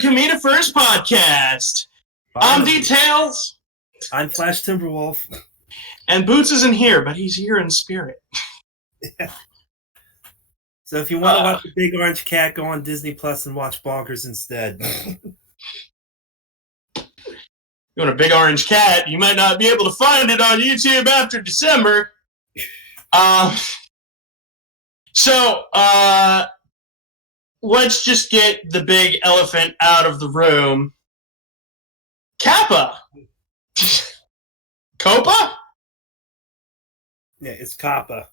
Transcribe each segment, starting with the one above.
Comedi-Furs podcast. I'm Details. I'm Flash Timberwolf. And Boots isn't here, but he's here in spirit. Yeah. So if you want to watch the Big Orange Cat, go on Disney Plus and watch Bonkers instead. You want a Big Orange Cat, you might not be able to find it on YouTube after December. So, let's just get the big elephant out of the room. Kappa. Copa? Yeah, it's Kappa.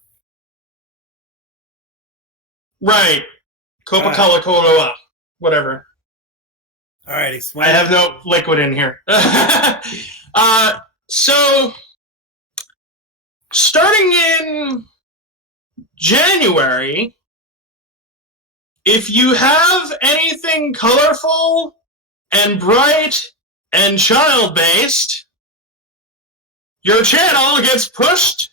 Right. Coca-Cola, whatever. All right, explain. I have no liquid in here. So, starting in January, if you have anything colorful and bright and child-based, your channel gets pushed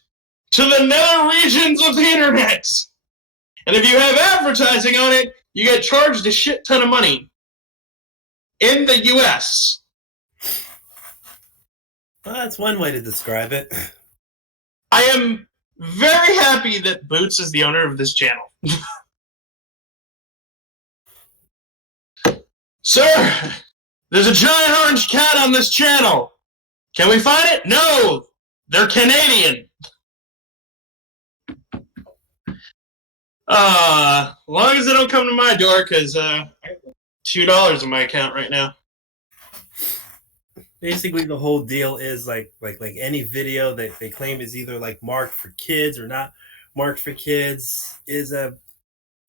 to the nether regions of the internet. And if you have advertising on it, you get charged a shit ton of money. In the U.S. Well, that's one way to describe it. I am very happy that Boots is the owner of this channel. Sir, there's a giant orange cat on this channel. Can we find it? No, they're Canadian. As long as they don't come to my door, because I have $2 in my account right now. Basically, the whole deal is like any video that they claim is either like marked for kids or not marked for kids is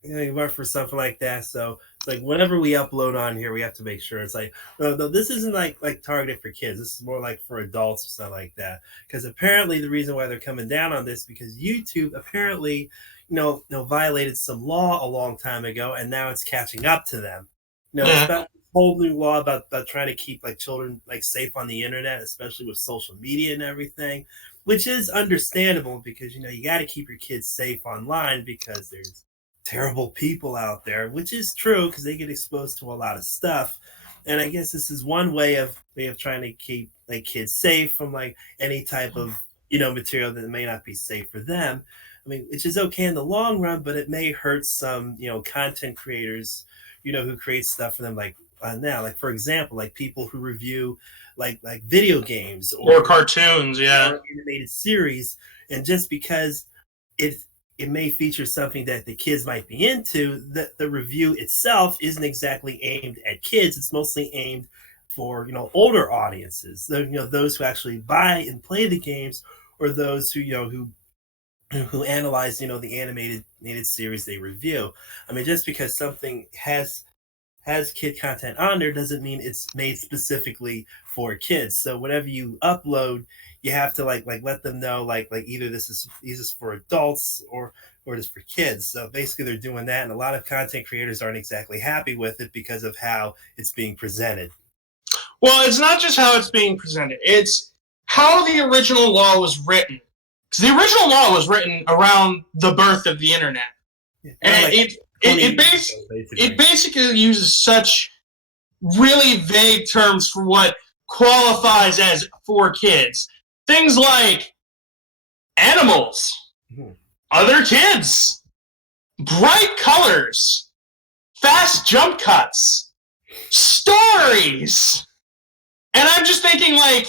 marked for something like that. So like whenever we upload on here, we have to make sure it's like no, this isn't like targeted for kids. This is more like for adults or something like that. Because apparently the reason why they're coming down on this because YouTube apparently violated some law a long time ago, and now it's catching up to them. It's about this whole new law about trying to keep like children like safe on the internet, especially with social media and everything, which is understandable because you got to keep your kids safe online because there's terrible people out there, which is true because they get exposed to a lot of stuff. And I guess this is one way of trying to keep like kids safe from like any type of material that may not be safe for them. I mean, which is okay in the long run, but it may hurt some, content creators, who create stuff for them, like now, like for example, like people who review like video games or cartoons, or animated series, and just because it may feature something that the kids might be into, the review itself isn't exactly aimed at kids. It's mostly aimed for older audiences, those who actually buy and play the games, or those who who analyze the animated series they review. I mean, just because something has kid content on there doesn't mean it's made specifically for kids. So whatever you upload, you have to like let them know like either this is for adults or it is for kids. So basically they're doing that, and a lot of content creators aren't exactly happy with it because of how it's being presented. Well, it's not just how it's being presented, it's how the original law was written. Because the original law was written around the birth of the internet. And it basically uses such really vague terms for what qualifies as for kids. Things like animals, other kids, bright colors, fast jump cuts, stories. And I'm just thinking like,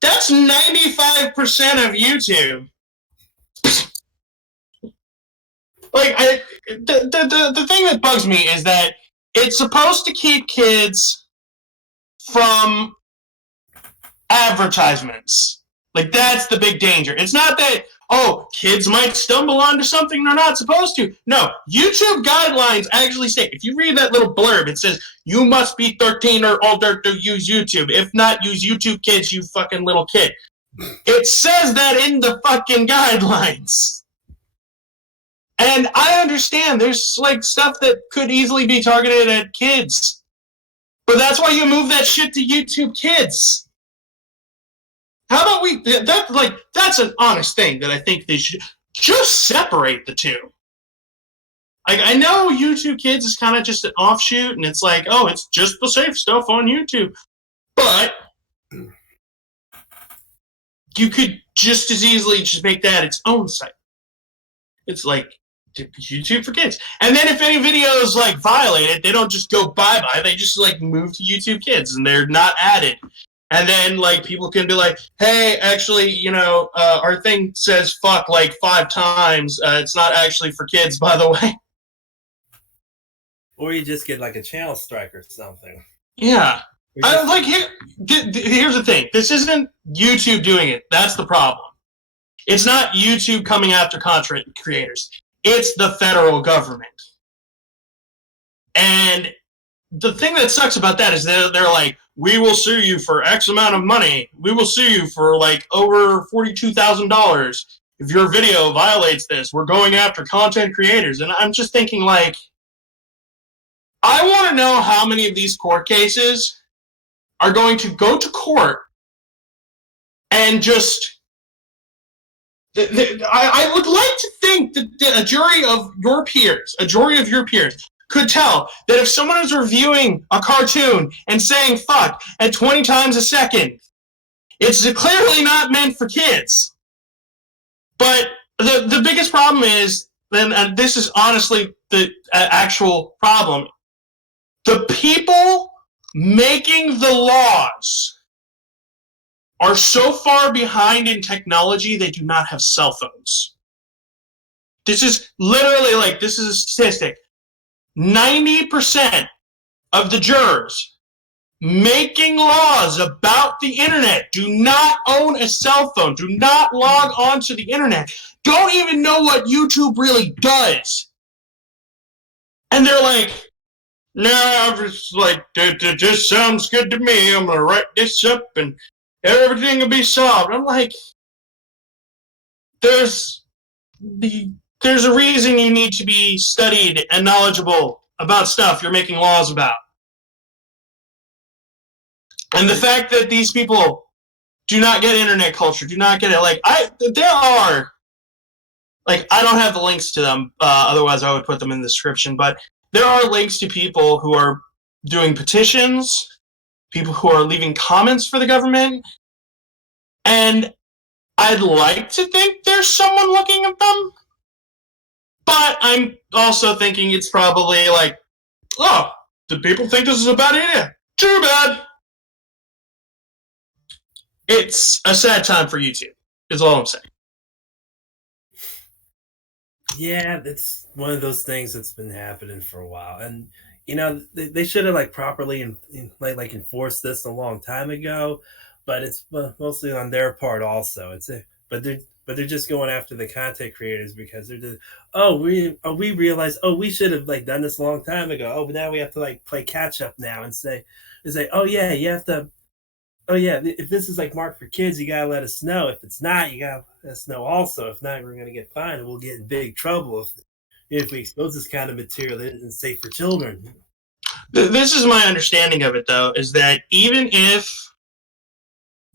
that's 95% of YouTube. Like, the thing that bugs me is that it's supposed to keep kids from advertisements. Like, that's the big danger. It's not that, kids might stumble onto something they're not supposed to. No, YouTube guidelines actually say, if you read that little blurb, it says, you must be 13 or older to use YouTube. If not, use YouTube Kids, you fucking little kid. It says that in the fucking guidelines. And I understand there's like stuff that could easily be targeted at kids. But that's why you move that shit to YouTube Kids. How about that's an honest thing that I think they should just separate the two. Like, I know YouTube Kids is kind of just an offshoot, and it's like, oh, it's just the safe stuff on YouTube. But you could just as easily just make that its own site. It's like YouTube for Kids. And then if any videos like violate it, they don't just go bye-bye. They just like move to YouTube Kids, and they're not added. And then like people can be like, hey, actually, you know, our thing says fuck like 5 times. It's not actually for kids, by the way. Or you just get like a channel strike or something. Yeah. Here's the thing. This isn't YouTube doing it. That's the problem. It's not YouTube coming after content creators. It's the federal government. And the thing that sucks about that is they're like, we will sue you for X amount of money. We will sue you for like over $42,000 if your video violates this. We're going after content creators. And I'm just thinking like, I want to know how many of these court cases are going to go to court and just... I would like to think that a jury of your peers could tell that if someone is reviewing a cartoon and saying fuck at 20 times a second, it's clearly not meant for kids. But the biggest problem is, and this is honestly the actual problem, the people making the laws are so far behind in technology they do not have cell phones. This is literally like, this is a statistic. 90% of the jurors making laws about the internet do not own a cell phone, do not log on to the internet, don't even know what YouTube really does. And they're like, no, it's like, this sounds good to me. I'm going to write this up and everything will be solved. I'm like, there's a reason you need to be studied and knowledgeable about stuff you're making laws about. And the fact that these people do not get internet culture, do not get it, like, there are, like, I don't have the links to them, otherwise I would put them in the description, but there are links to people who are doing petitions, people who are leaving comments for the government, and I'd like to think there's someone looking at them, but I'm also thinking it's probably like, oh, do people think this is a bad idea? Too bad. It's a sad time for YouTube, is all I'm saying. Yeah, it's one of those things that's been happening for a while, and you know they should have like properly enforced this a long time ago, but it's mostly on their part also. But they're just going after the content creators because they're just, we realize, we should have like done this a long time ago. Oh, but now we have to like play catch up now and say oh yeah, you have to. Oh yeah, if this is like marked for kids, you gotta let us know. If it's not, you gotta let us know also. If not, we're gonna get fined and we'll get in big trouble if we expose this kind of material that isn't safe for children. This is my understanding of it, though, is that even if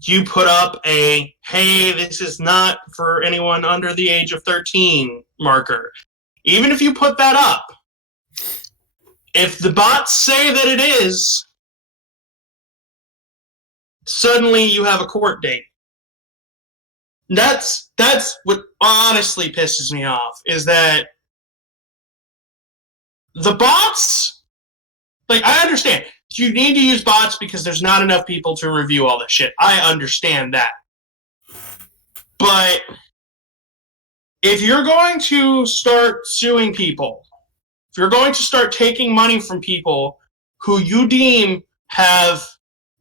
you put up a, hey, this is not for anyone under the age of 13 marker, even if you put that up, if the bots say that it is, suddenly you have a court date. That's what honestly pisses me off, is that the bots, like, I understand you need to use bots because there's not enough people to review all this shit. I understand that. But if you're going to start suing people, if you're going to start taking money from people who you deem have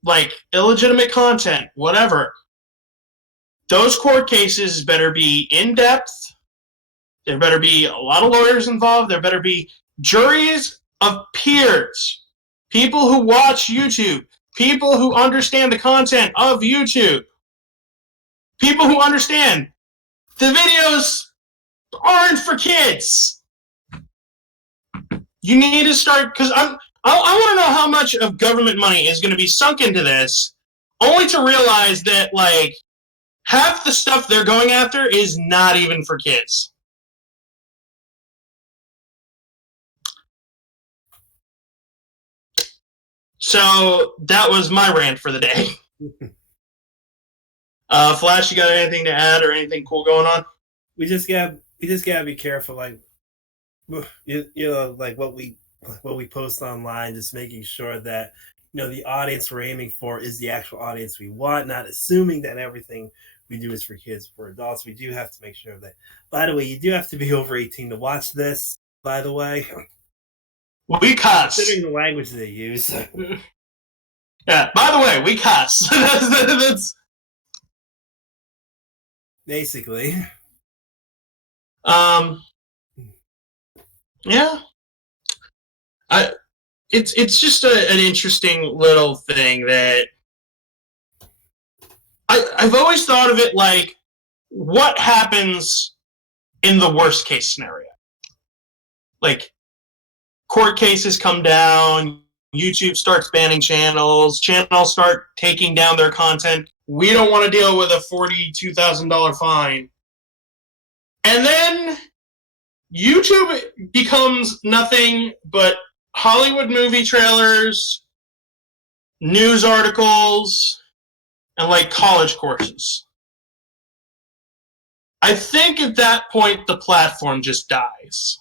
like illegitimate content, whatever, those court cases better be in depth. There better be a lot of lawyers involved. There better be juries of peers, people who watch YouTube, people who understand the content of YouTube, people who understand the videos aren't for kids. You need to start, because I want to know how much of government money is going to be sunk into this, only to realize that, like, half the stuff they're going after is not even for kids. So that was my rant for the day. Flash, you got anything to add or anything cool going on? We just gotta be careful, like like what we post online, just making sure that the audience we're aiming for is the actual audience we want, not assuming that everything we do is for kids. For adults, we do have to make sure that. By the way, you do have to be over 18 to watch this. By the way, We cuss. considering the language they use. Yeah. By the way, we cuss. That's Basically. um. Yeah. I. It's just an interesting little thing that I've always thought of it like, what happens in the worst case scenario? Like, court cases come down, YouTube starts banning channels, channels start taking down their content. We don't want to deal with a $42,000 fine. And then YouTube becomes nothing but Hollywood movie trailers, news articles, and like college courses. I think at that point the platform just dies.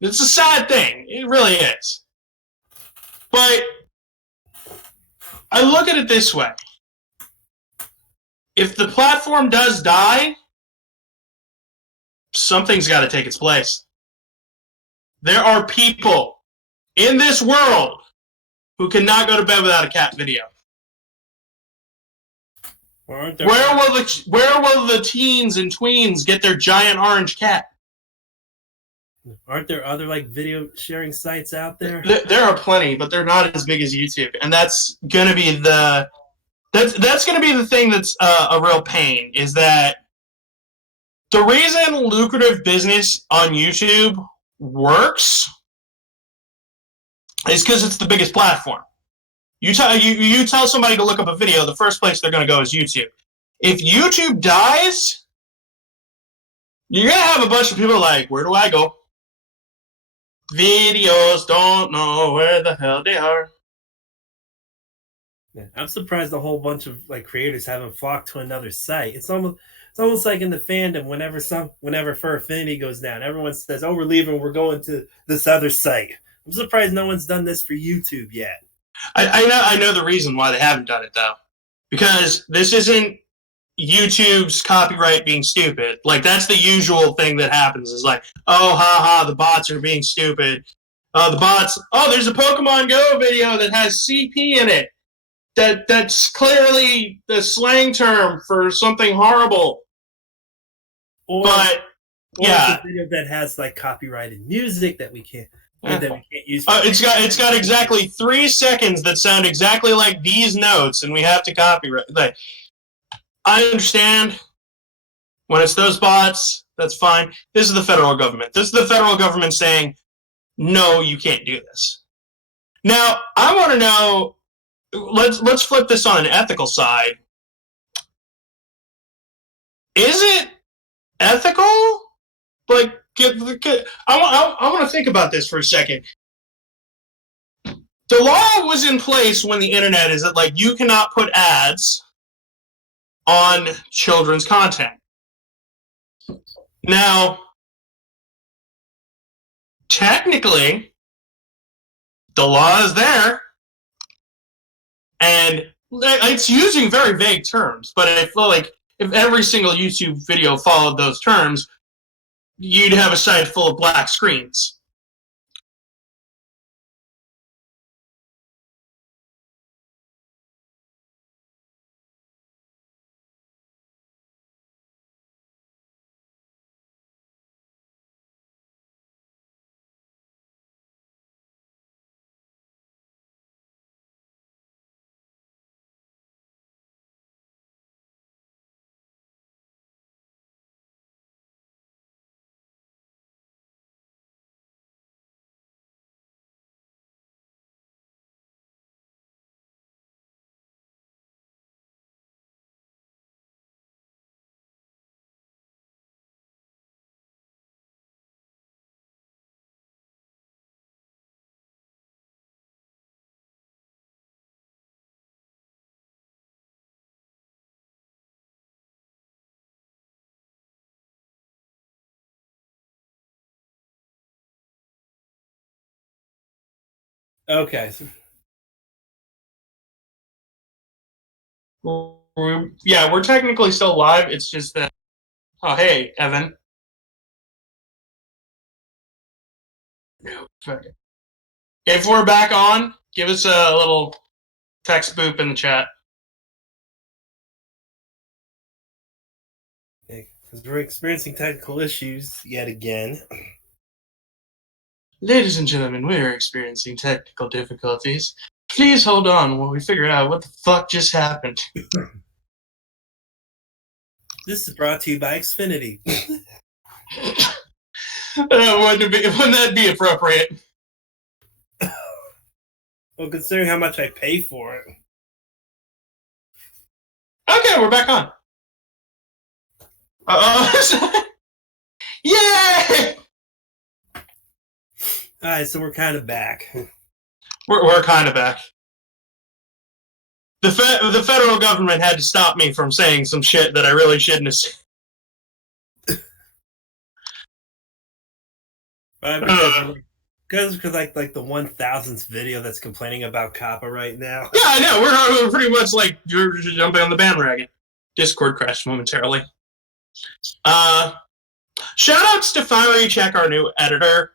It's a sad thing. It really is. But I look at it this way. If the platform does die, something's got to take its place. There are people in this world who cannot go to bed without a cat video. Where will the teens and tweens get their giant orange cat? Aren't there other like video sharing sites out there? There are plenty, but they're not as big as YouTube, and that's gonna be the thing that's a real pain. Is that the reason lucrative business on YouTube works is because it's the biggest platform. You tell somebody to look up a video, the first place they're going to go is YouTube. If YouTube dies, you're going to have a bunch of people like, where do I go? Videos don't know where the hell they are. Yeah, I'm surprised a whole bunch of like creators haven't flocked to another site. It's almost like in the fandom, whenever Fur Affinity goes down, everyone says, "Oh, we're leaving. We're going to this other site." I'm surprised no one's done this for YouTube yet. I know the reason why they haven't done it though, because this isn't YouTube's copyright being stupid. Like, that's the usual thing that happens is like, oh, ha, the bots are being stupid. The bots, oh, there's a Pokemon Go video that has CP in it. That's clearly the slang term for something horrible. But yeah, it's a video that has like copyrighted music that we can't use. It's got exactly 3 seconds that sound exactly like these notes, and we have to copyright. Like, I understand when it's those bots, that's fine. This is the federal government. This is the federal government saying, no, you can't do this. Now, I want to know. Let's flip this on an ethical side. Is it ethical? Like, I want to think about this for a second. The law was in place when the internet is that, like, you cannot put ads on children's content. Now, technically, the law is there, and it's using very vague terms, but I feel like if every single YouTube video followed those terms, you'd have a site full of black screens. Okay. Yeah, we're technically still live. It's just that. Oh, hey, Evan. If we're back on, give us a little text boop in the chat. Because we're experiencing technical issues yet again. Ladies and gentlemen, we are experiencing technical difficulties. Please hold on while we figure out what the fuck just happened. This is brought to you by Xfinity. Wouldn't that be appropriate? Well, considering how much I pay for it. Okay, we're back on. Yay! All right, so we're kind of back. We're kind of back. The federal government had to stop me from saying some shit that I really shouldn't have said. Because like the 1000th video that's complaining about COPPA right now. Yeah, I know. We're pretty much like you're jumping on the bandwagon. Discord crashed momentarily. Shout outs to Finally Check, our new editor,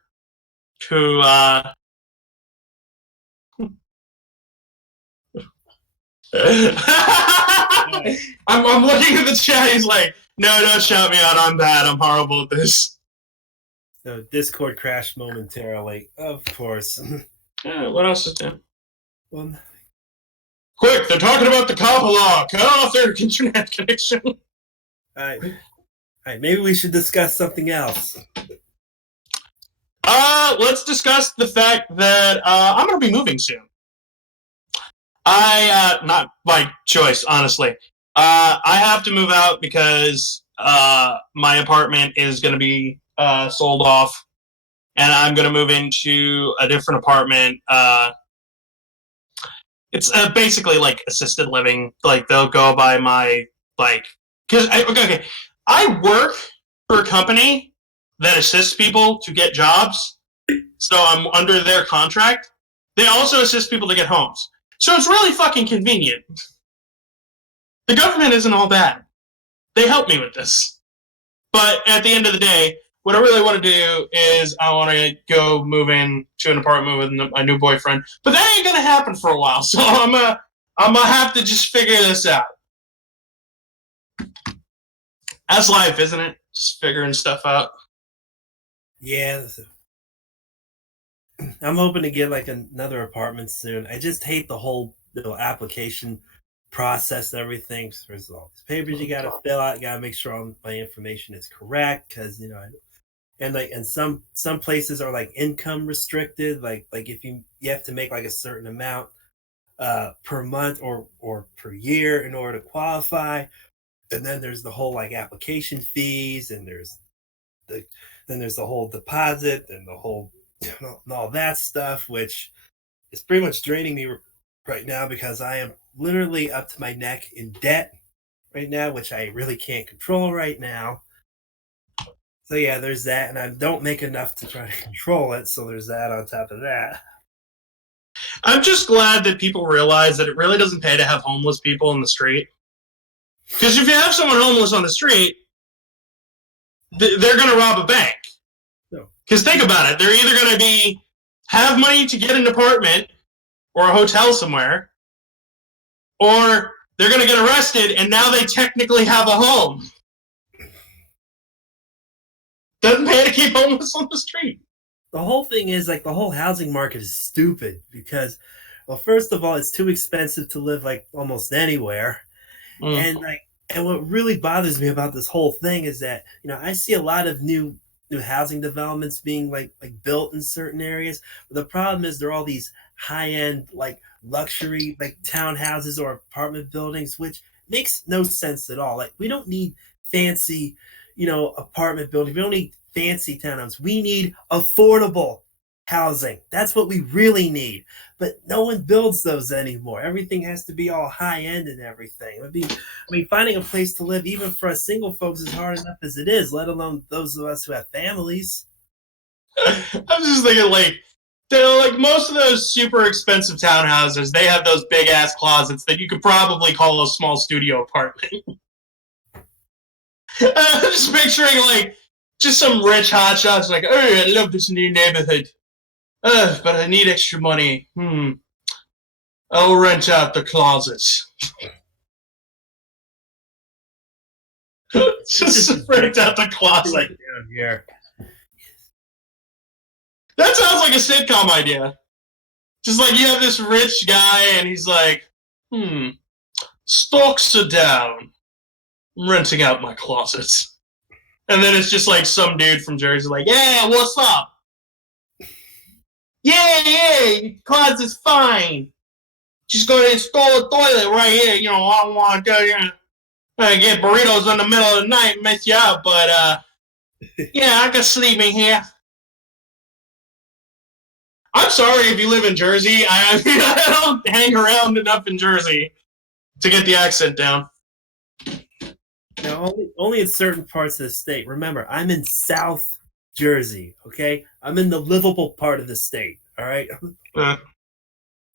who I'm looking at the chat. He's like, no, don't shout me out. I'm bad. I'm horrible at this. So Discord crashed momentarily, of course. Yeah, what else is there? Well, quick, they're talking about the COPPA law. Cut off their internet connection. All right, maybe we should discuss something else. Let's discuss the fact that I'm going to be moving soon. Not by choice, honestly. I have to move out because my apartment is going to be sold off, and I'm going to move into a different apartment. It's basically like assisted living. Like they'll go by my because I work for a company that assists people to get jobs, so I'm under their contract. They also assist people to get homes, so it's really fucking convenient. The government isn't all bad. They help me with this. But at the end of the day, what I really want to do is I want to go move in to an apartment with my new boyfriend. But that ain't going to happen for a while, so I'm gonna have to just figure this out. That's life, isn't it? Just figuring stuff out. Yeah. I'm hoping to get like another apartment soon. I just hate the whole application process and everything. There's all these papers you got to fill out. You got to make sure all my information is correct because and some places are like income restricted. Like if you have to make like a certain amount per month or per year in order to qualify. And then there's the whole like application fees, and there's the whole deposit and the whole and all that stuff, which is pretty much draining me right now because I am literally up to my neck in debt right now, which I really can't control right now. So yeah, there's that, and I don't make enough to try to control it, so there's that on top of that. I'm just glad that people realize that it really doesn't pay to have homeless people in the street. Because if you have someone homeless on the street, they're going to rob a bank. Because think about it, they're either going to have money to get an apartment or a hotel somewhere, or they're going to get arrested and now they technically have a home. Doesn't pay to keep homeless on the street. The whole thing is like the whole housing market is stupid because, well, first of all, it's too expensive to live like almost anywhere. And what really bothers me about this whole thing is that I see a lot of new housing developments being like built in certain areas, but the problem is there are all these high-end like luxury like townhouses or apartment buildings, which makes no sense at all. Like we don't need fancy apartment buildings. We don't need fancy townhomes. We need affordable housing. That's what we really need. But no one builds those anymore. Everything has to be all high end and everything. I mean, finding a place to live, even for us single folks, is hard enough as it is, let alone those of us who have families. I'm just thinking, like, they're like most of those super expensive townhouses. They have those big ass closets that you could probably call a small studio apartment. I'm just picturing like just some rich hotshots like, oh, I love this new neighborhood. But I need extra money. I'll rent out the closets. Just rent out the closet. Like down here. That sounds like a sitcom idea. Just like you have this rich guy and he's like, stocks are down. I'm renting out my closets. And then it's just like some dude from Jersey like, yeah, what's up? Yeah, closet's fine. Just go and install a toilet right here. You know, I don't want to get burritos in the middle of the night and mess you up, but yeah, I can sleep in here. I'm sorry if you live in Jersey. I mean, I don't hang around enough in Jersey to get the accent down. Now, only in certain parts of the state. Remember, I'm in South Jersey, okay? I'm in the livable part of the state, all right?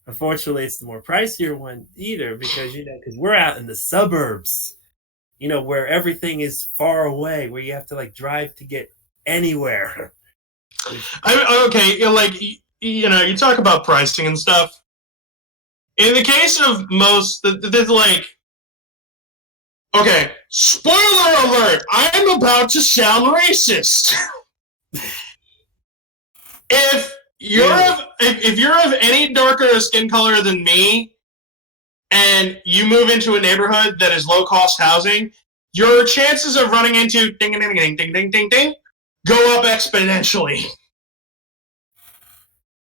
Unfortunately, it's the more pricier one either because, because we're out in the suburbs, where everything is far away, where you have to, like, drive to get anywhere. Okay, you talk about pricing and stuff. In the case of most, there's like, okay, spoiler alert, I'm about to sound racist. If you're of any darker skin color than me, and you move into a neighborhood that is low cost housing, your chances of running into ding ding ding ding ding ding ding go up exponentially.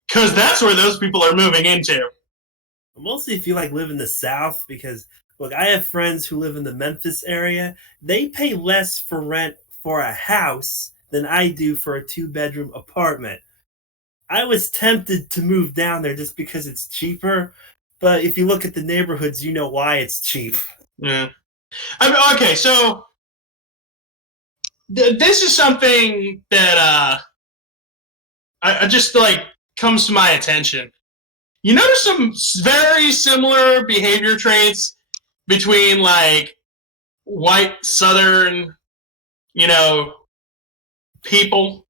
Because that's where those people are moving into. Mostly if you live in the South, because look, I have friends who live in the Memphis area. They pay less for rent for a house than I do for a 2-bedroom apartment. I was tempted to move down there just because it's cheaper, but if you look at the neighborhoods, you know why it's cheap. Yeah. Okay, so this is something that I just comes to my attention. You notice some very similar behavior traits between white Southern, people.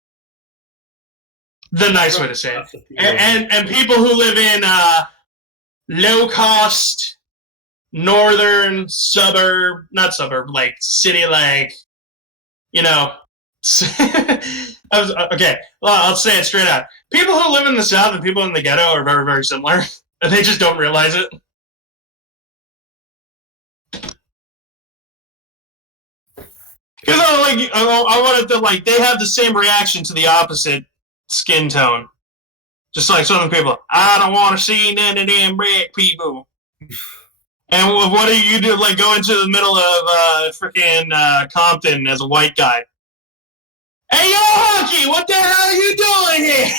The nice way to say it. And people who live in low cost northern suburb, not suburb, city, okay, well, I'll say it straight out. People who live in the South and people in the ghetto are very, very similar, and they just don't realize it. Because I wanted to they have the same reaction to the opposite skin tone, just like Southern people. I don't want to see none of them black people. And what do you do? Go into the middle of freaking Compton as a white guy. Hey, yo, Honky, what the hell are you doing here?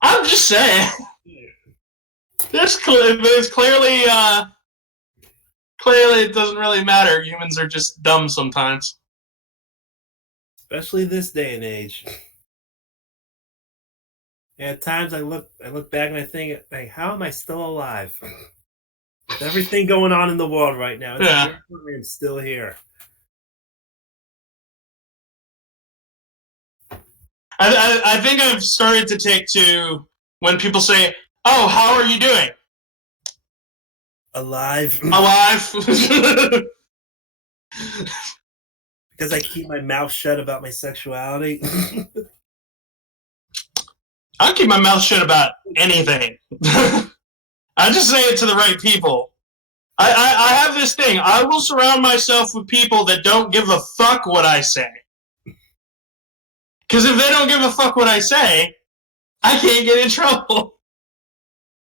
I'm just saying. There's clearly it doesn't really matter. Humans are just dumb sometimes. Especially this day and age. And at times I look back and I think, how am I still alive? With everything going on in the world right now, I'm still here. I think I've started to take to when people say, "Oh, how are you doing?" Alive. Because I keep my mouth shut about my sexuality. I keep my mouth shut about anything. I just say it to the right people. I have this thing. I will surround myself with people that don't give a fuck what I say. Because if they don't give a fuck what I say, I can't get in trouble.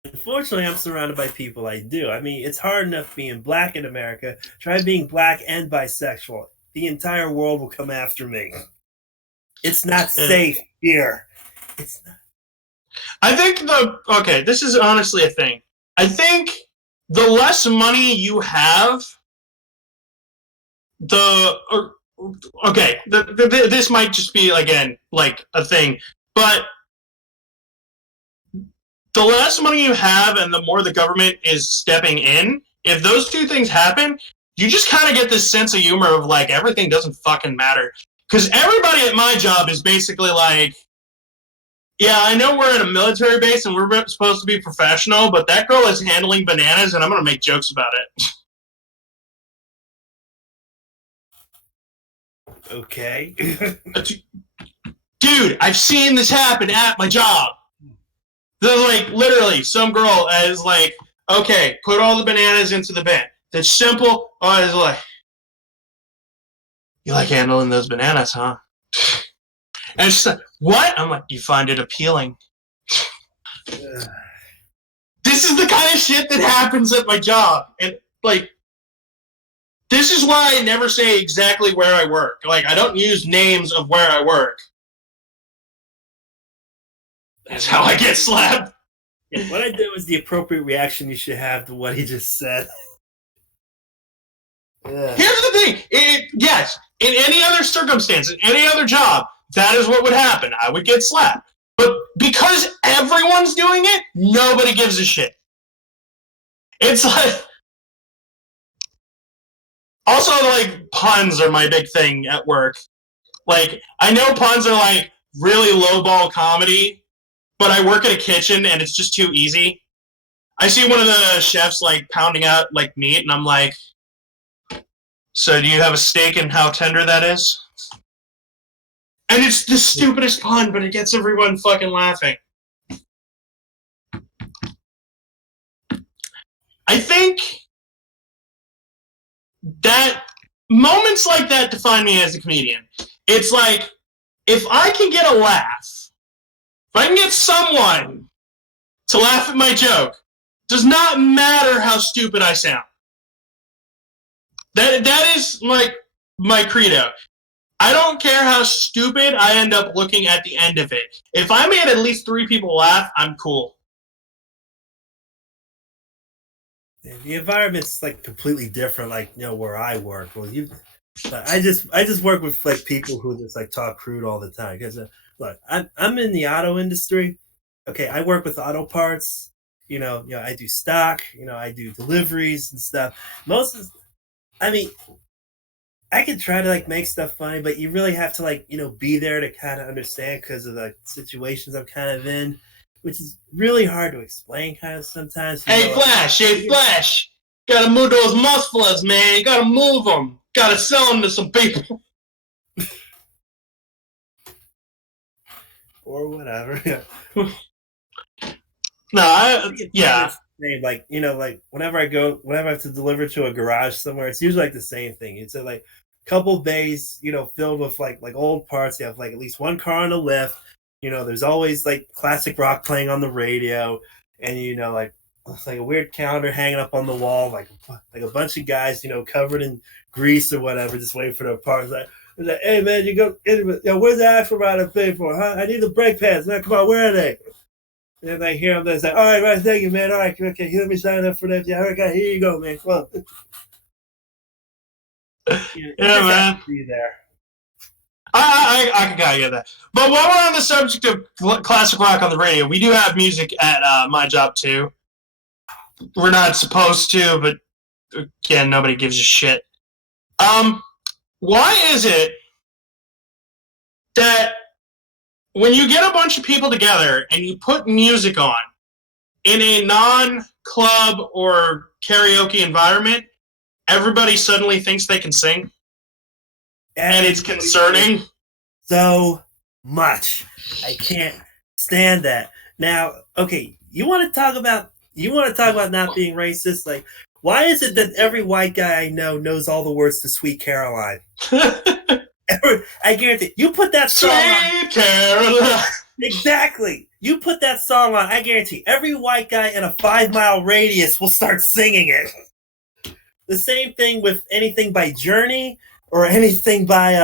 Unfortunately, I'm surrounded by people I do. I mean, it's hard enough being black in America. Try being black and bisexual. The entire world will come after me. It's not safe here. It's not. I think this is honestly a thing. I think the less money you have, okay, this might just be, again, like a thing, but the less money you have and the more the government is stepping in, if those two things happen, you just kind of get this sense of humor of like everything doesn't fucking matter. Because everybody at my job is basically like, yeah, I know we're at a military base and we're supposed to be professional, but that girl is handling bananas and I'm going to make jokes about it. Okay. Dude, I've seen this happen at my job. There's like literally some girl is like, okay, put all the bananas into the bin. That's simple. I was like, you like handling those bananas, huh? And she's like, what? I'm like, you find it appealing. This is the kind of shit that happens at my job. And like, this is why I never say exactly where I work. Like, I don't use names of where I work. That's how I get slapped. Yeah, what I did was the appropriate reaction you should have to what he just said. Yeah. Here's the thing. Yes, in any other circumstance, in any other job, that is what would happen. I would get slapped. But because everyone's doing it, nobody gives a shit. It's like... Also, like, puns are my big thing at work. Like, I know puns are, like, really lowball comedy, but I work in a kitchen, and it's just too easy. I see one of the chefs, like, pounding out, like, meat, and I'm like, so do you have a stake in how tender that is? And it's the stupidest pun, but it gets everyone fucking laughing. I think that moments like that define me as a comedian. It's like, if I can get a laugh, if I can get someone to laugh at my joke, does not matter how stupid I sound. That is like my credo. I don't care how stupid I end up looking at the end of it. If I made at least 3 people laugh, I'm cool. The environment's like completely different, like, you know, where I work. Well, I just work with like people who just like talk crude all the time. Because look, I'm in the auto industry. Okay, I work with auto parts. You know, I do stock. You know, I do deliveries and stuff. I mean, I could try to like make stuff funny, but you really have to like, you know, be there to kind of understand because of the situations I'm kind of in, which is really hard to explain kind of sometimes. Hey, Flash, gotta move those mufflers, man. You gotta move them. Gotta sell them to some people. Or whatever. Yeah. Like, you know, like whenever I have to deliver to a garage somewhere, it's usually like the same thing. It's like a couple bays, you know, filled with like old parts. You have like at least one car on the lift. You know, there's always like classic rock playing on the radio, and you know, like it's like a weird calendar hanging up on the wall, like a bunch of guys, you know, covered in grease or whatever, just waiting for their parts. Like, hey man, you go, where's the axle rod I paid for? Huh? I need the brake pads. Man, come on, where are they? And I hear them, they say, all right, thank you, man. All right, okay, let me sign up for that. Yeah, okay, here you go, man. Come on. Yeah, man. Be there. I can kind of get that. But while we're on the subject of classic rock on the radio, we do have music at my job, too. We're not supposed to, but again, nobody gives a shit. Why is it that when you get a bunch of people together and you put music on in a non-club or karaoke environment, everybody suddenly thinks they can sing? And it's concerning. So much. I can't stand that. Now, okay, you want to talk about not being racist? Like, why is it that every white guy I know knows all the words to Sweet Caroline? I guarantee you put that song on. Caroline. Exactly. You put that song on, I guarantee every white guy in a 5-mile radius will start singing it. The same thing with anything by Journey or anything by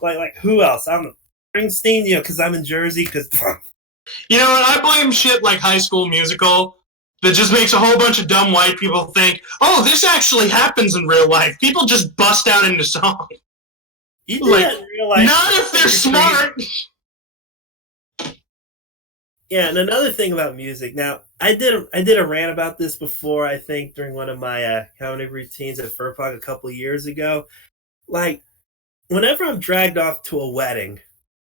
like who else? I'm Springsteen, you know, because I'm in Jersey. Because you know what? I blame shit like High School Musical that just makes a whole bunch of dumb white people think, oh, this actually happens in real life. People just bust out into song. You do Like, that in real life. not if they're smart. Yeah, and another thing about music. Now, I did a rant about this before. I think during one of my comedy routines at Furpog a couple years ago. Like, whenever I'm dragged off to a wedding,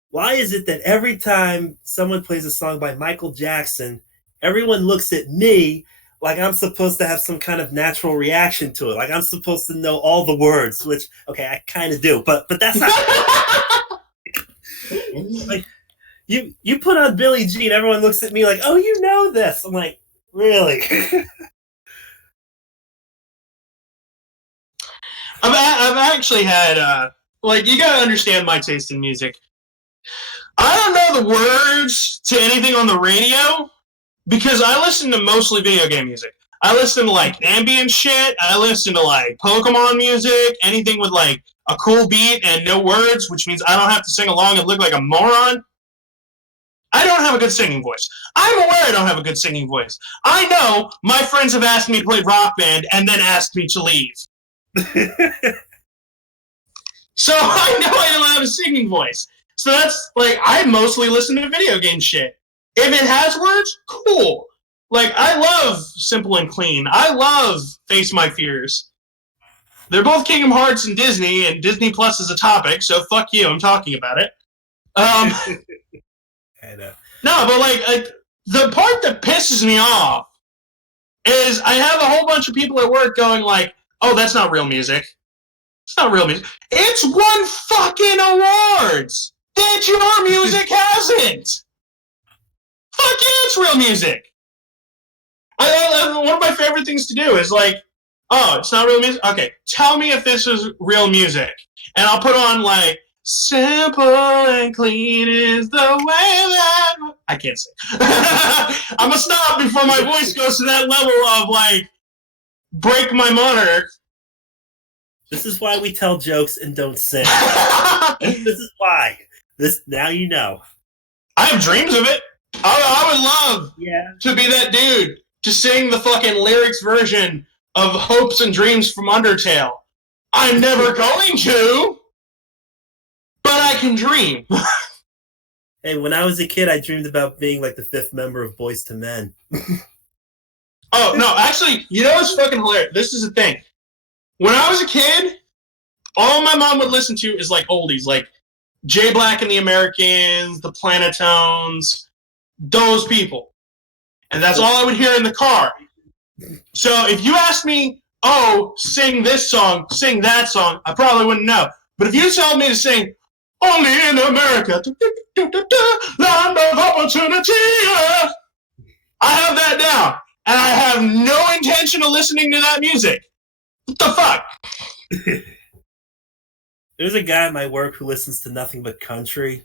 why is it that every time someone plays a song by Michael Jackson, everyone looks at me like I'm supposed to have some kind of natural reaction to it? Like I'm supposed to know all the words, which okay, I kind of do, but that's not like you put on Billie Jean, everyone looks at me like, oh, you know this. I'm like, really? I've actually had like, you gotta understand my taste in music. I don't know the words to anything on the radio because I listen to mostly video game music. I listen to like ambient shit. I listen to like Pokemon music, anything with like a cool beat and no words, which means I don't have to sing along and look like a moron. I don't have a good singing voice. I'm aware I don't have a good singing voice. I know my friends have asked me to play Rock Band and then asked me to leave. So I know I don't have a singing voice. So that's like, I mostly listen to video game shit. If it has words, cool. Like, I love Simple and Clean. I love Face My Fears. They're both Kingdom Hearts and Disney Plus is a topic, so fuck you, I'm talking about it. No, but like, the part that pisses me off is I have a whole bunch of people at work going like, oh, that's not real music. It's not real music. It's won fucking awards that your music hasn't. Fuck yeah, it's real music. One of my favorite things to do is like, oh, it's not real music? Okay, tell me if this is real music. And I'll put on like, simple and clean is the way that... I can't sing. I'm gonna stop before my voice goes to that level of like, break my monitor. This is why we tell jokes and don't sing. This is why. Now you know. I have dreams of it. I would love to be that dude to sing the fucking lyrics version of Hopes and Dreams from Undertale. I'm never going to, but I can dream. Hey, when I was a kid, I dreamed about being like the fifth member of Boyz II Men. Oh, no, actually, you know what's fucking hilarious? This is the thing. When I was a kid, all my mom would listen to is like oldies, like J Black and the Americans, the Planetones, those people. And that's all I would hear in the car. So if you asked me, oh, sing this song, sing that song, I probably wouldn't know. But if you told me to sing Only in America, land of opportunity, I have that down. And I have no intention of listening to that music. What the fuck? There's a guy at my work who listens to nothing but country.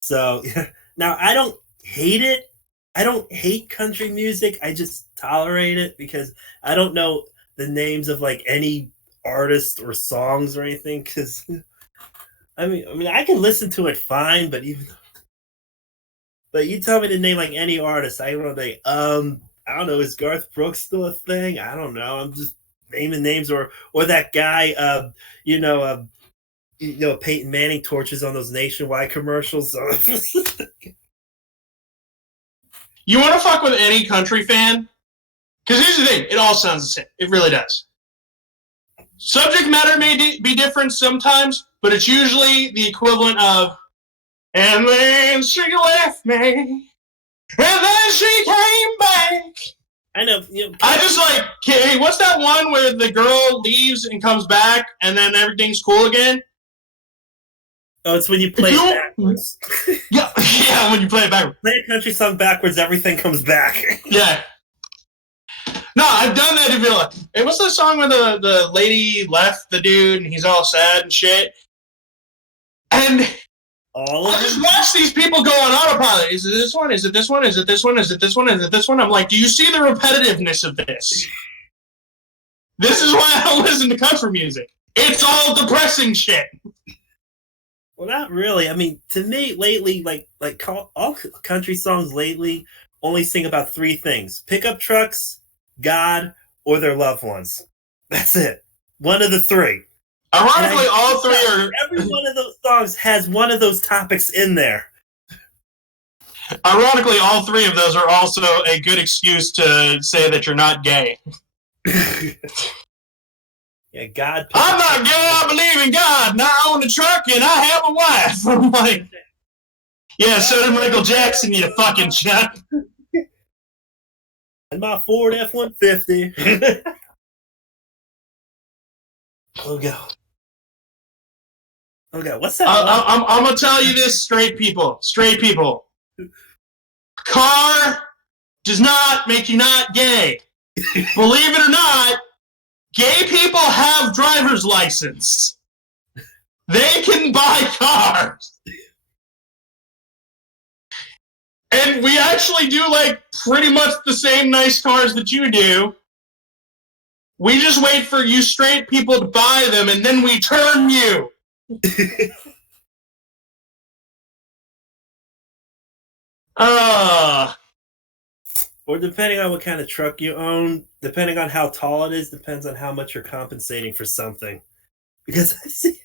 So now I don't hate it. I don't hate country music. I just tolerate it because I don't know the names of like any artist or songs or anything. Because I mean, I can listen to it fine, but you tell me to name like any artist, I don't know. I don't know. Is Garth Brooks still a thing? I don't know. I'm just naming names, or that guy, Peyton Manning torches on those Nationwide commercials. You want to fuck with any country fan? Because here's the thing, it all sounds the same. It really does. Subject matter may be different sometimes, but it's usually the equivalent of, and then she left me, and then she came back. I know. I just like, hey, what's that one where the girl leaves and comes back, and then everything's cool again? Oh, it's when you play it backwards. Yeah, when you play it backwards. Play a country song backwards, everything comes back. Yeah. No, I've done that to be like, hey, what's that song where the lady left the dude and he's all sad and shit? And I just watch these people go on autopilot. Is it this one? Is it this one? Is it this one? Is it this one? Is it this one? I'm like, do you see the repetitiveness of this? This is why I don't listen to country music. It's all depressing shit. Well, not really. I mean, to me, lately, like all country songs lately only sing about three things: pickup trucks, God, or their loved ones. That's it. One of the three. Ironically, all three are. Every one of those songs has one of those topics in there. Ironically, all three of those are also a good excuse to say that you're not gay. Yeah, God. I'm not gay. I believe in God. And I own a truck, and I have a wife. I'm like, yeah, so did Michael Jackson. You fucking shut. And my Ford F-150. Oh god. Okay, what's that? I'm gonna tell you this, straight people. Car does not make you not gay. Believe it or not, gay people have driver's license. They can buy cars. And we actually do like pretty much the same nice cars that you do. We just wait for you straight people to buy them, and then we turn you. Or depending on what kind of truck you own, depending on how tall it is, depends on how much you're compensating for something. Because I see,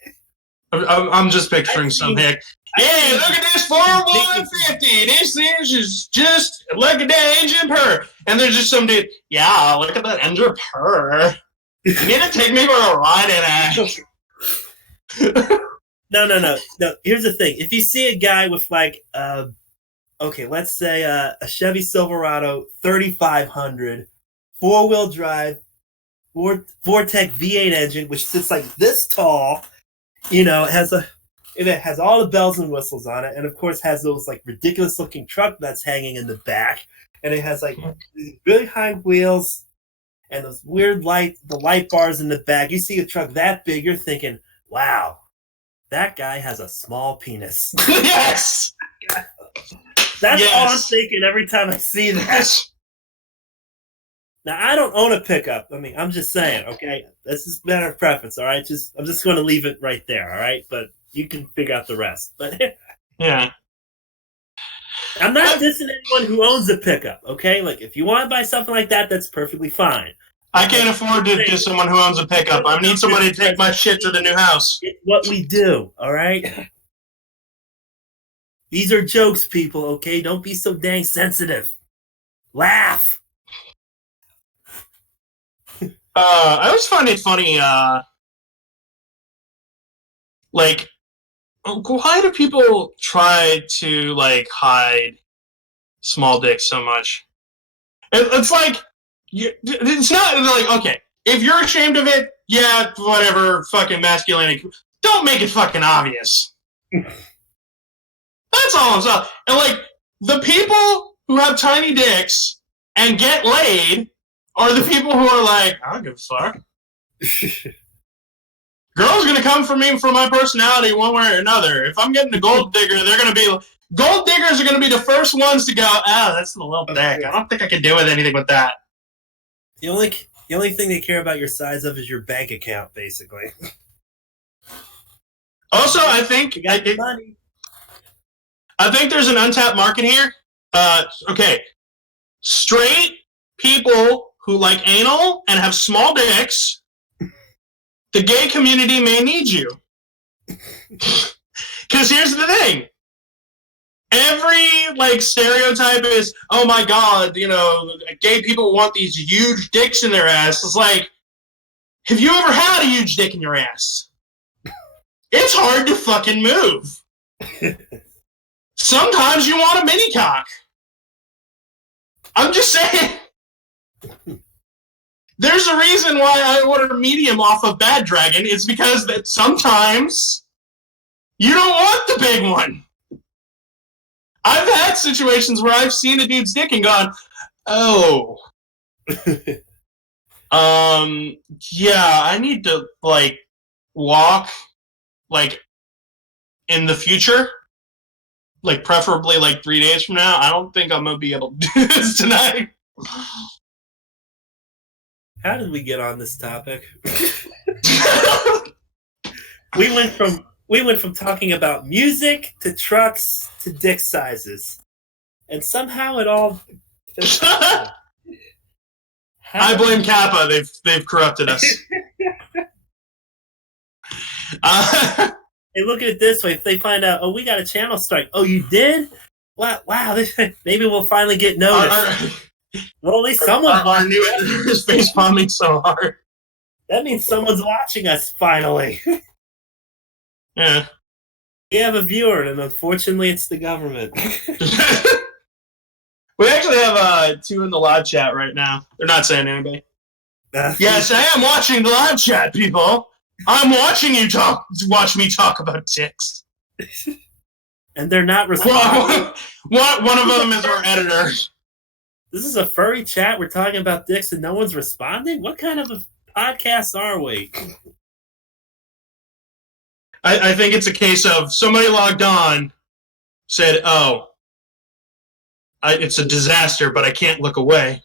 I'm just picturing something. Yeah, look at this 450. This is just look at that engine purr. And there's just some dude. Yeah, look at that engine purr. You need to take me for a ride in it. No. Here's the thing: if you see a guy with like, okay, let's say a Chevy Silverado 3500, 4-wheel drive, Vortec V8 engine, which sits like this tall, it has all the bells and whistles on it, and of course has those like ridiculous looking truck that's hanging in the back, and it has like really high wheels and those weird the light bars in the back. You see a truck that big, you're thinking, wow, that guy has a small penis. Yes! That's all I'm thinking every time I see that. Yes. Now, I don't own a pickup. I mean, I'm just saying, okay? This is a matter of preference, all right? I'm just going to leave it right there, all right? But you can figure out the rest. But yeah. I'm not dissing anyone who owns a pickup, okay? Like, if you want to buy something like that, that's perfectly fine. I can't afford to diss someone who owns a pickup. I need somebody to take my shit to the new house. It's what we do, all right? These are jokes, people, okay? Don't be so dang sensitive. Laugh. I always find it funny, like, why do people try to, like, hide small dicks so much? It's like, it's not, like, okay, if you're ashamed of it, yeah, whatever, fucking masculinity. Don't make it fucking obvious. That's all I'm saying. And, like, the people who have tiny dicks and get laid are the people who are like, I don't give a fuck. Girls gonna come for me for my personality one way or another. If I'm getting a gold digger, they're gonna be gold diggers are gonna be the first ones to go, that's a little dick. I don't think I can do with anything with that. The only thing they care about your size of is your bank account, basically. Also, I think there's an untapped market here. Okay. Straight people who like anal and have small dicks, the gay community may need you. Because here's the thing. Every, like, stereotype is, oh my god, gay people want these huge dicks in their ass. It's like, have you ever had a huge dick in your ass? It's hard to fucking move. Sometimes you want a mini cock. I'm just saying. There's a reason why I order medium off of Bad Dragon. It's because that sometimes you don't want the big one. I've had situations where I've seen a dude's dick and gone, oh. Yeah, I need to, like, walk, like, in the future. Like, preferably, like, 3 days from now. I don't think I'm going to be able to do this tonight. How did we get on this topic? We went from talking about music to trucks to dick sizes, and somehow it all. I blame Kappa. They've corrupted us. Hey, look at it this way. If they find out, oh, we got a channel strike. Oh, you did? Wow. Maybe we'll finally get noticed. Well, at least someone's our watching. new editor is face bombing so hard. That means someone's watching us finally. Yeah. We have a viewer, and unfortunately, it's the government. We actually have two in the live chat right now. They're not saying anything. Yes, I am watching the live chat, people. I'm watching you watch me talk about dicks. And they're not responding. One of them is our editor. This is a furry chat. We're talking about dicks and no one's responding? What kind of a podcast are we? I think it's a case of somebody logged on, said, oh, it's a disaster, but I can't look away.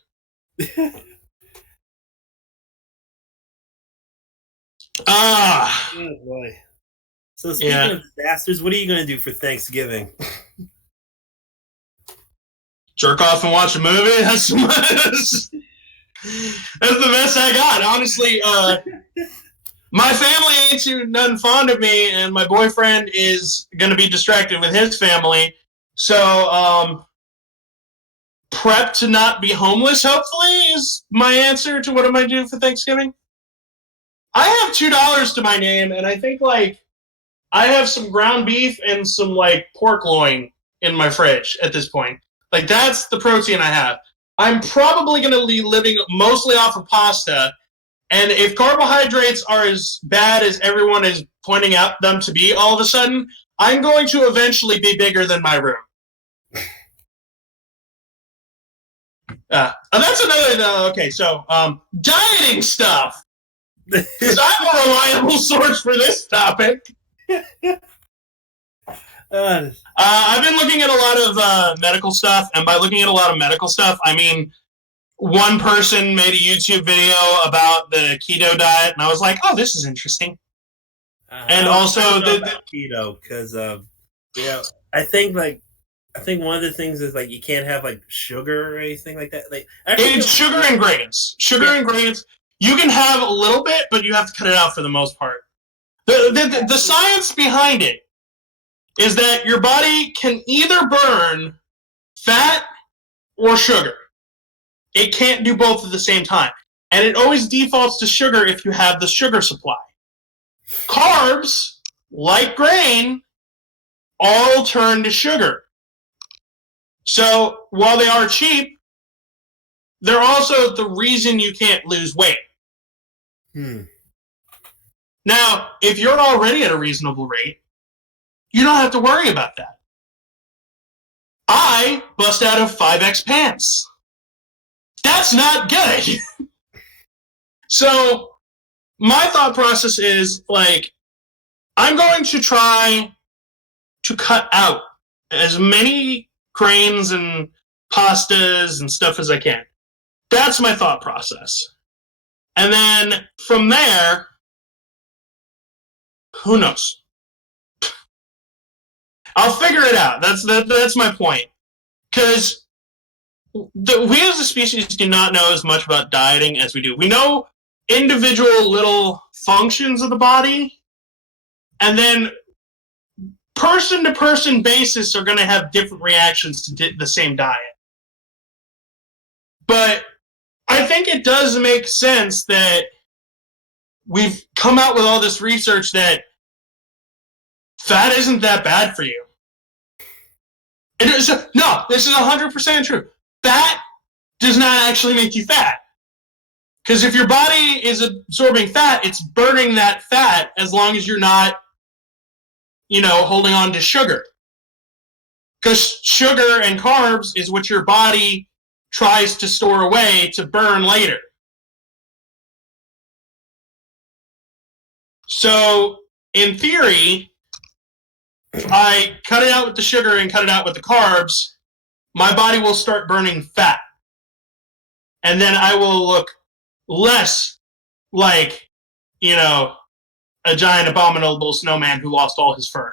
Oh boy. So speaking of disasters, what are you going to do for Thanksgiving? Jerk off and watch a movie? That's the best I got. Honestly, my family ain't too nothing fond of me, and my boyfriend is going to be distracted with his family. So, prep to not be homeless, hopefully, is my answer to what am I doing for Thanksgiving. I have $2 to my name, and I think, I have some ground beef and some, pork loin in my fridge at this point. That's the protein I have. I'm probably going to be living mostly off of pasta, and if carbohydrates are as bad as everyone is pointing out them to be all of a sudden, I'm going to eventually be bigger than my room. And that's another, okay, so, dieting stuff. Because I'm a reliable source for this topic. I've been looking at a lot of medical stuff, and by looking at a lot of medical stuff, I mean one person made a YouTube video about the keto diet, and I was like, oh, this is interesting. And also the keto, because I think one of the things is you can't have sugar or anything like that. It's sugar and grains. And grains. You can have a little bit, but you have to cut it out for the most part. The science behind it is that your body can either burn fat or sugar. It can't do both at the same time. And it always defaults to sugar if you have the sugar supply. Carbs, like grain, all turn to sugar. So while they are cheap, they're also the reason you can't lose weight. Now, if you're already at a reasonable rate, you don't have to worry about that. I bust out of 5X pants. That's not good. So my thought process is I'm going to try to cut out as many grains and pastas and stuff as I can. That's my thought process. And then from there, who knows? I'll figure it out. That's my point. Because we as a species do not know as much about dieting as we do. We know individual little functions of the body, and then person-to-person basis are going to have different reactions to the same diet. But I think it does make sense that we've come out with all this research that fat isn't that bad for you. No, this is 100% true. Fat does not actually make you fat. Because if your body is absorbing fat, it's burning that fat as long as you're not, holding on to sugar. Because sugar and carbs is what your body tries to store away to burn later. So, in theory, if I cut it out with the sugar and cut it out with the carbs, my body will start burning fat. And then I will look less like, a giant abominable snowman who lost all his fur.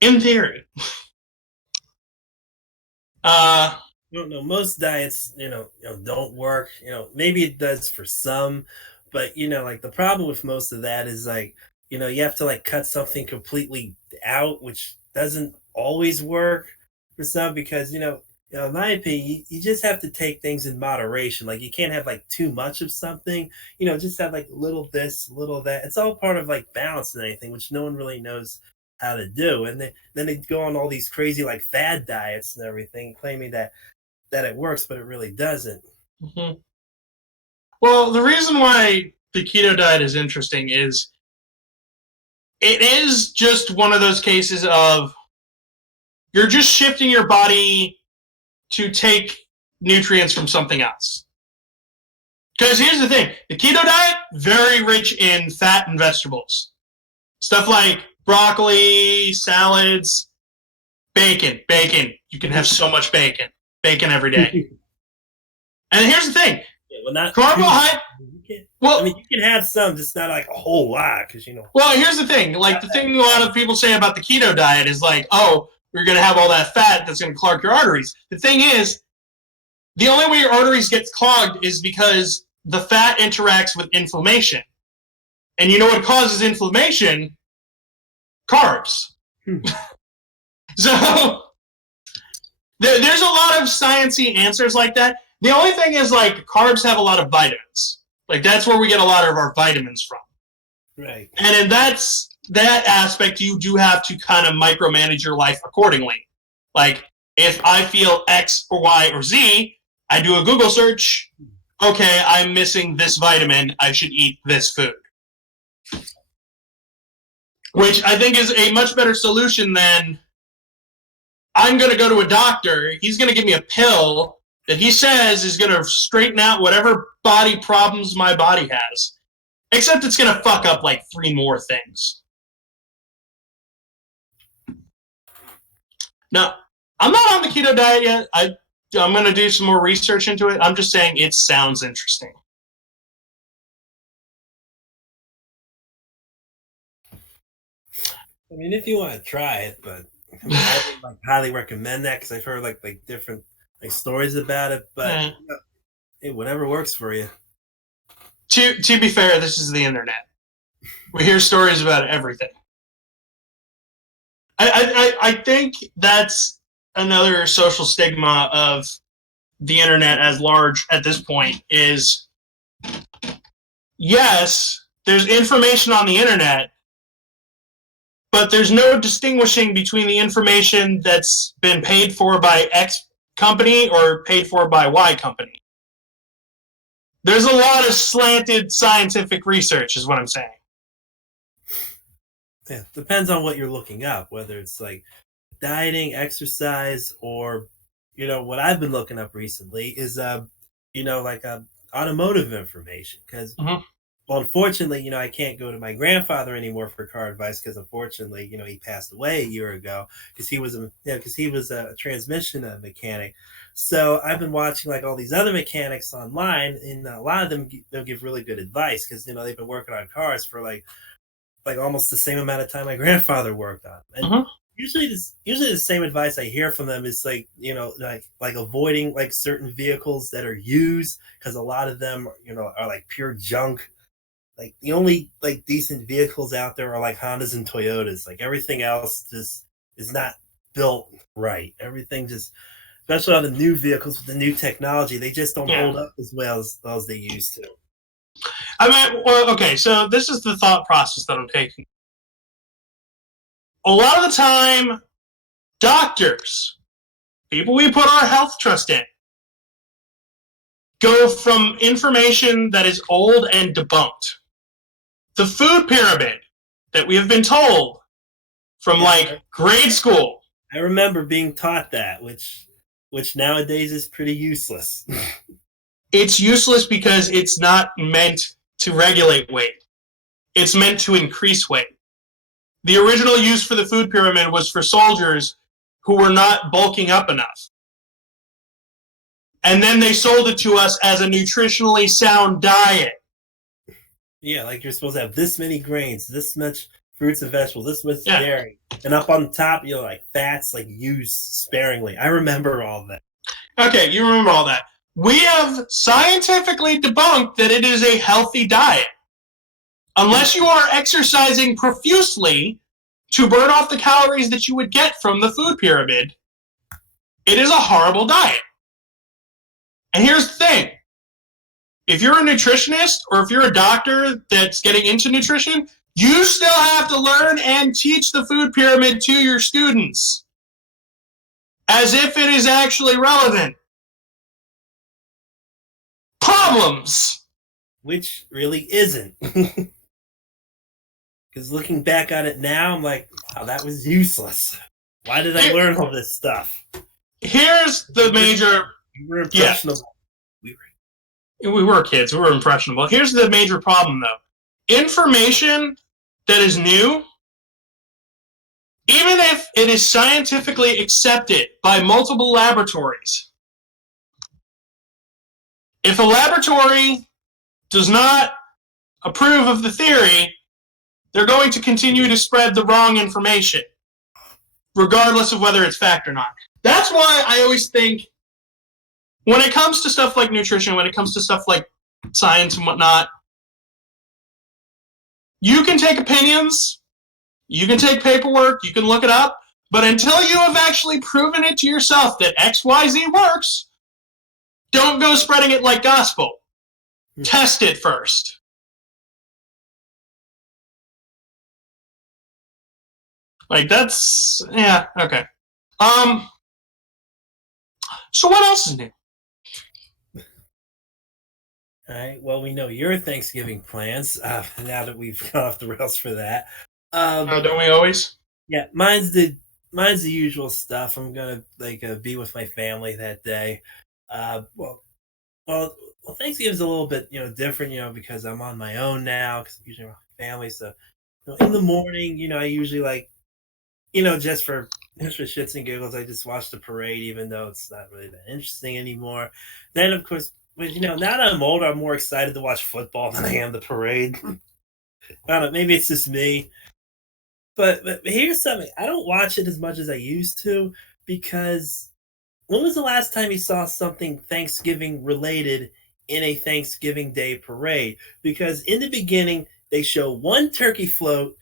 In theory. don't know. Most diets, don't work. Maybe it does for some, but like the problem with most of that is like, you have to like cut something completely out, which doesn't always work for some because in my opinion, you just have to take things in moderation. Like you can't have like too much of something. Just have like a little this, a little that. It's all part of like balance and anything, which no one really knows how to do. And then they go on all these crazy like fad diets and everything, claiming that it works, but it really doesn't. Mm-hmm. Well, the reason why the keto diet is interesting is it is just one of those cases of you're just shifting your body to take nutrients from something else. Because here's the thing, the keto diet, very rich in fat and vegetables. Stuff like broccoli, salads, bacon. You can have so much bacon. Bacon every day. And here's the thing, Yeah, well, not carbohydrate. Well, I mean, you can have some, just not like a whole lot, because Well, here's the thing. Like the thing a lot of people say about the keto diet is like, oh, you're gonna have all that fat that's gonna clog your arteries. The thing is, the only way your arteries get clogged is because the fat interacts with inflammation. And you know what causes inflammation? Carbs. So there's a lot of sciencey answers like that. The only thing is like carbs have a lot of vitamins. Like that's where we get a lot of our vitamins from. Right. And in that aspect, you do have to kind of micromanage your life accordingly. Like if I feel X or Y or Z, I do a Google search. Okay, I'm missing this vitamin. I should eat this food. Which I think is a much better solution than I'm going to go to a doctor. He's going to give me a pill that he says is going to straighten out whatever body problems my body has. Except it's going to fuck up like 3 more things. Now, I'm not on the keto diet yet. I'm going to do some more research into it. I'm just saying it sounds interesting. I mean, if you want to try it, but I mean, I would like highly recommend that because I've heard like different like stories about it. But hey, whatever works for you. To be fair, this is the internet. We hear stories about everything. I think that's another social stigma of the internet as large at this point is, yes, there's information on the internet, but there's no distinguishing between the information that's been paid for by X company or paid for by Y company. There's a lot of slanted scientific research, is what I'm saying. Yeah, depends on what you're looking up, whether it's like dieting, exercise, or what I've been looking up recently is like automotive information because well, unfortunately, I can't go to my grandfather anymore for car advice because unfortunately, he passed away a year ago because he was a transmission mechanic. So I've been watching like all these other mechanics online, and a lot of them they'll give really good advice because they've been working on cars for like almost the same amount of time my grandfather worked on. And usually the same advice I hear from them is like like avoiding like certain vehicles that are used because a lot of them are like pure junk. Like the only like decent vehicles out there are like Hondas and Toyotas. Like everything else just is not built right. Everything just, especially on the new vehicles with the new technology, they just don't hold up as well as they used to. I mean, well, okay, so this is the thought process that I'm taking. A lot of the time, doctors, people we put our health trust in, go from information that is old and debunked. The food pyramid that we have been told from like grade school. I remember being taught that, which nowadays is pretty useless. It's useless because it's not meant to regulate weight. It's meant to increase weight. The original use for the food pyramid was for soldiers who were not bulking up enough. And then they sold it to us as a nutritionally sound diet. Yeah, like you're supposed to have this many grains, this much fruits and vegetables, this much dairy. And up on top, like fats, like used sparingly. I remember all that. Okay, you remember all that. We have scientifically debunked that it is a healthy diet. Unless you are exercising profusely to burn off the calories that you would get from the food pyramid, it is a horrible diet. And here's the thing. If you're a nutritionist or if you're a doctor that's getting into nutrition, you still have to learn and teach the food pyramid to your students as if it is actually relevant. Problems. Which really isn't. Because looking back on it now, I'm like, wow, that was useless. Why did I learn all this stuff? Here's the major... We were impressionable. Yeah. We were kids. We were impressionable. Here's the major problem, though. Information that is new, even if it is scientifically accepted by multiple laboratories, if a laboratory does not approve of the theory, they're going to continue to spread the wrong information, regardless of whether it's fact or not. That's why I always think when it comes to stuff like nutrition, when it comes to stuff like science and whatnot, you can take opinions, you can take paperwork, you can look it up, but until you have actually proven it to yourself that XYZ works, don't go spreading it like gospel. Test it first. Like, that's... yeah, okay. So what else is new? All right. Well, we know your Thanksgiving plans. Now that we've gone off the rails for that, Don't we always? Yeah, mine's the usual stuff. I'm gonna be with my family that day. Well, Thanksgiving's a little bit different, because I'm on my own now. Because I'm usually with my family, so in the morning, I usually just for shits and giggles, I just watch the parade, even though it's not really that interesting anymore. Then, of course, now that I'm older, I'm more excited to watch football than I am the parade. I don't know, maybe it's just me. But here's something. I don't watch it as much as I used to because when was the last time you saw something Thanksgiving related in a Thanksgiving Day parade? Because in the beginning, they show one turkey float.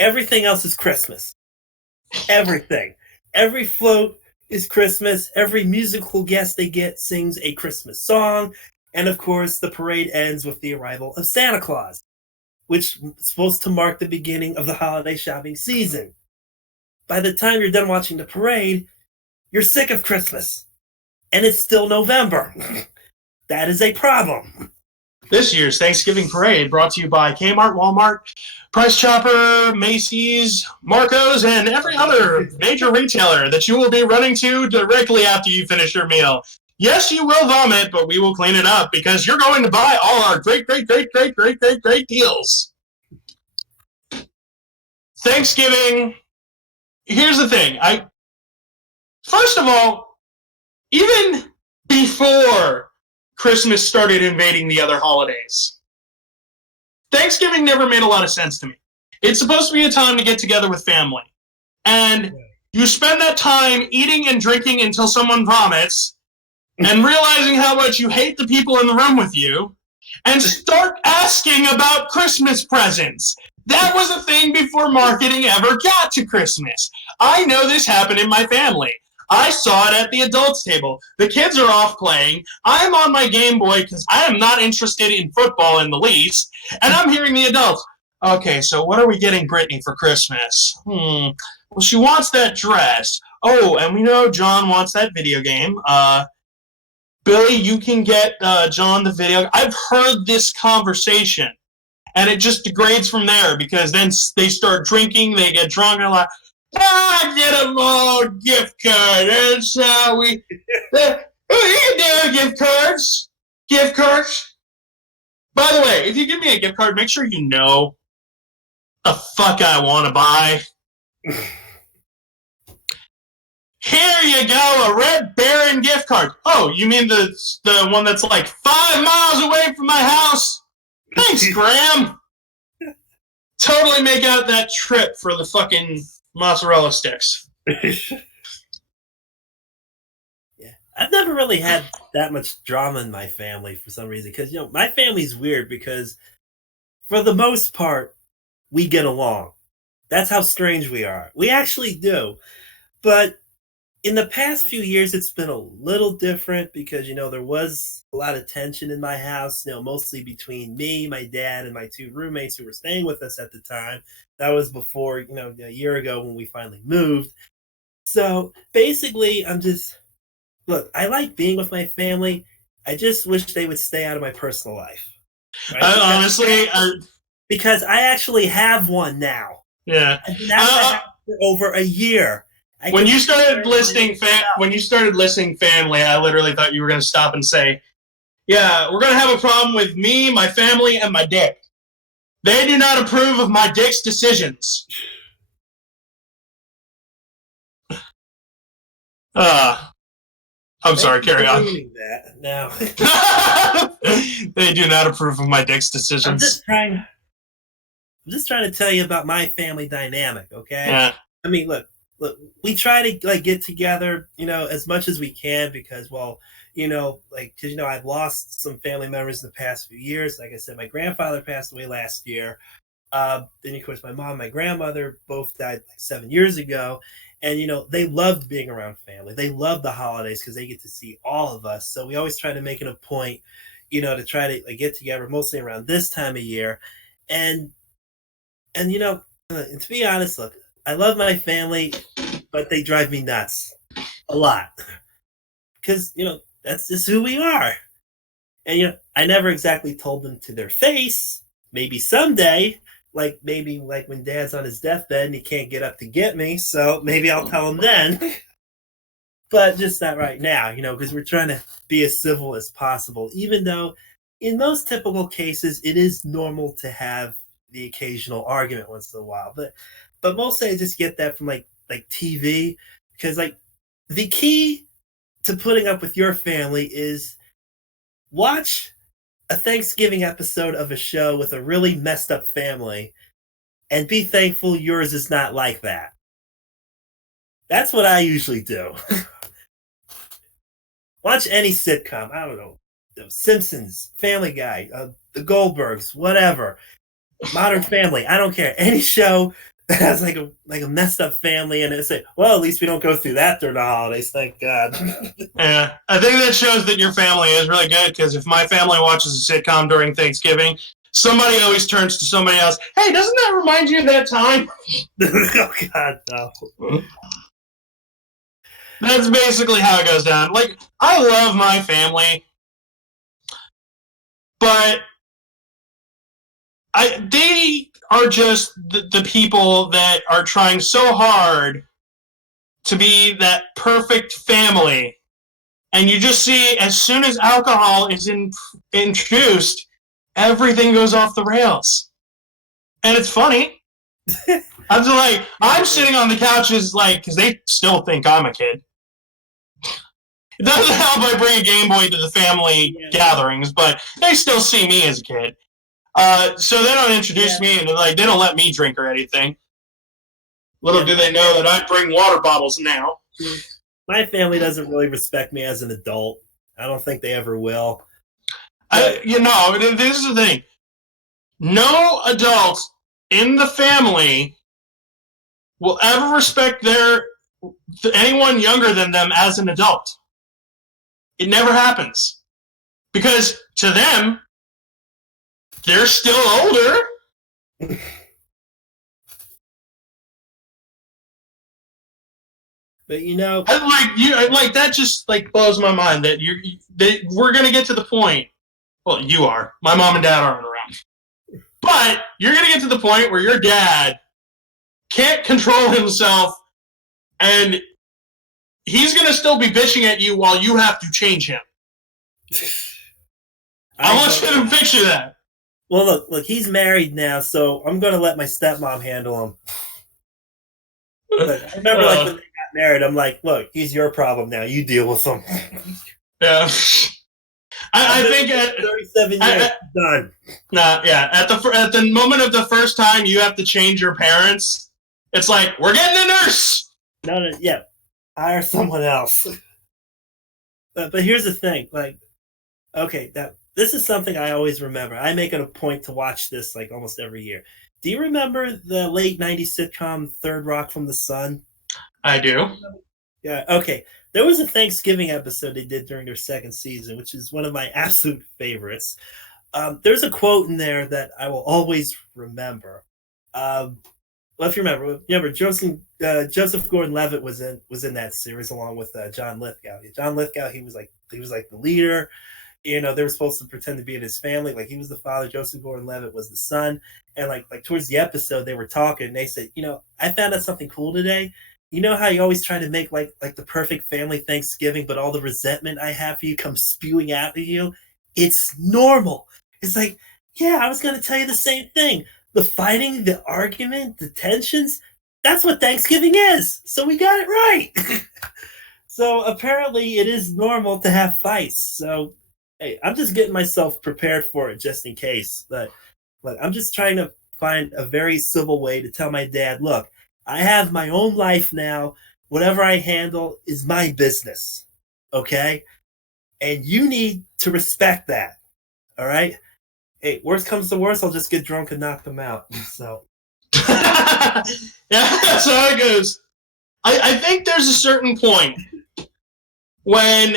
Everything else is Christmas. Everything. Every float is Christmas. Every musical guest they get sings a Christmas song. And of course, the parade ends with the arrival of Santa Claus, which is supposed to mark the beginning of the holiday shopping season. By the time you're done watching the parade, you're sick of Christmas. And it's still November. That is a problem. This year's Thanksgiving parade brought to you by Kmart, Walmart, Price Chopper, Macy's, Marco's, and every other major retailer that you will be running to directly after you finish your meal. Yes, you will vomit, but we will clean it up because you're going to buy all our great deals. Thanksgiving, here's the thing. First of all, even before Christmas started invading the other holidays, Thanksgiving never made a lot of sense to me. It's supposed to be a time to get together with family. And you spend that time eating and drinking until someone vomits and realizing how much you hate the people in the room with you and start asking about Christmas presents. That was a thing before marketing ever got to Christmas. I know this happened in my family. I saw it at the adults table. The kids are off playing. I'm on my Game Boy because I am not interested in football in the least. And I'm hearing the adults. Okay, so what are we getting Brittany for Christmas? Well, she wants that dress. Oh, and we know John wants that video game. Billy, you can get John the video. I've heard this conversation. And it just degrades from there because then they start drinking, they get drunk, and they're like, get them all gift card. That's how we... you can do gift cards. Gift cards. By the way, if you give me a gift card, make sure you know the fuck I want to buy. Here you go, a Red Baron gift card. Oh, you mean the one that's like 5 miles away from my house? Thanks, Graham. Totally make out that trip for the fucking mozzarella sticks. Yeah. I've never really had that much drama in my family for some reason because my family's weird because for the most part we get along. That's how strange we are. We actually do. But in the past few years, it's been a little different because there was a lot of tension in my house. Mostly between me, my dad, and my two roommates who were staying with us at the time. That was before a year ago when we finally moved. So basically, I'm just look. I like being with my family. I just wish they would stay out of my personal life. Right? Honestly, Because I actually have one now. yeah. I've been out of the house for over a year. When you started listing family, I literally thought you were going to stop and say, "Yeah, we're going to have a problem with me, my family, and my dick. They do not approve of my dick's decisions." I'm sorry, carry on. That now. They do not approve of my dick's decisions. I'm just trying to tell you about my family dynamic, okay? Yeah. I mean, look, we try to get together, as much as we can because, because I've lost some family members in the past few years. Like I said, my grandfather passed away last year. Then, of course, my mom and my grandmother both died 7 years ago. And, they loved being around family. They loved the holidays because they get to see all of us. So we always try to make it a point, to try to get together mostly around this time of year. And to be honest, look, I love my family, but they drive me nuts a lot. Because, that's just who we are. And, I never exactly told them to their face. Maybe someday, maybe when Dad's on his deathbed and he can't get up to get me. So maybe I'll tell him then. But just not right now, because we're trying to be as civil as possible. Even though in most typical cases, it is normal to have the occasional argument once in a while. But mostly I just get that from like TV. Because the key to putting up with your family is watch a Thanksgiving episode of a show with a really messed up family and be thankful yours is not like that. That's what I usually do. Watch any sitcom. I don't know. Simpsons, Family Guy, The Goldbergs, whatever. Modern Family. I don't care. Any show that has like a messed up family and it's like, well, at least we don't go through that during the holidays. Thank God. Yeah, I think that shows that your family is really good because if my family watches a sitcom during Thanksgiving, somebody always turns to somebody else. Hey, doesn't that remind you of that time? Oh God, no. That's basically how it goes down. I love my family, but they are just the people that are trying so hard to be that perfect family. And you just see, as soon as alcohol is introduced, everything goes off the rails. And it's funny. I'm sitting on the couches, because they still think I'm a kid. It doesn't help I bring a Game Boy to the family gatherings, but they still see me as a kid. So they don't introduce me, and they don't let me drink or anything. Little do they know that I bring water bottles now. My family doesn't really respect me as an adult. I don't think they ever will. This is the thing. No adult in the family will ever respect anyone younger than them as an adult. It never happens. Because to them, they're still older. But that just blows my mind that we're gonna get to the point. Well, you are. My mom and dad aren't around, but you're gonna get to the point where your dad can't control himself, and he's gonna still be bitching at you while you have to change him. I want you to picture that. Well, look, he's married now, so I'm gonna let my stepmom handle him. But I remember when they got married, I'm like, look, he's your problem now. You deal with him. Yeah. I think at 37 years, done. At the moment of the first time you have to change your parents, it's like, we're getting a nurse. No, hire someone else. But here's the thing, like, okay, that this is something I always remember. I make it a point to watch this like almost every year. Do you remember the late '90s sitcom Third Rock from the Sun? I do. Yeah. Okay. There was a Thanksgiving episode they did during their second season, which is one of my absolute favorites. There's a quote in there that I will always remember. Well, if you remember Joseph Gordon-Levitt was in that series along with John Lithgow. John Lithgow, he was like the leader. You know, they were supposed to pretend to be in his family, like he was the father. Joseph Gordon-Levitt was the son, and like towards the episode, they were talking. And they said, you know, I found out something cool today. You know how you always try to make like the perfect family Thanksgiving, but all the resentment I have for you comes spewing out of you. It's normal. It's like, yeah, I was going to tell you the same thing. The fighting, the argument, the tensions, that's what Thanksgiving is. So we got it right. So apparently it is normal to have fights. So, hey, I'm just getting myself prepared for it just in case. But look, I'm just trying to find a very civil way to tell my dad, look, I have my own life now. Whatever I handle is my business. Okay? And you need to respect that. All right? Hey, worst comes to worst, I'll just get drunk and knock them out. So Yeah, that's how it goes. I think there's a certain point when,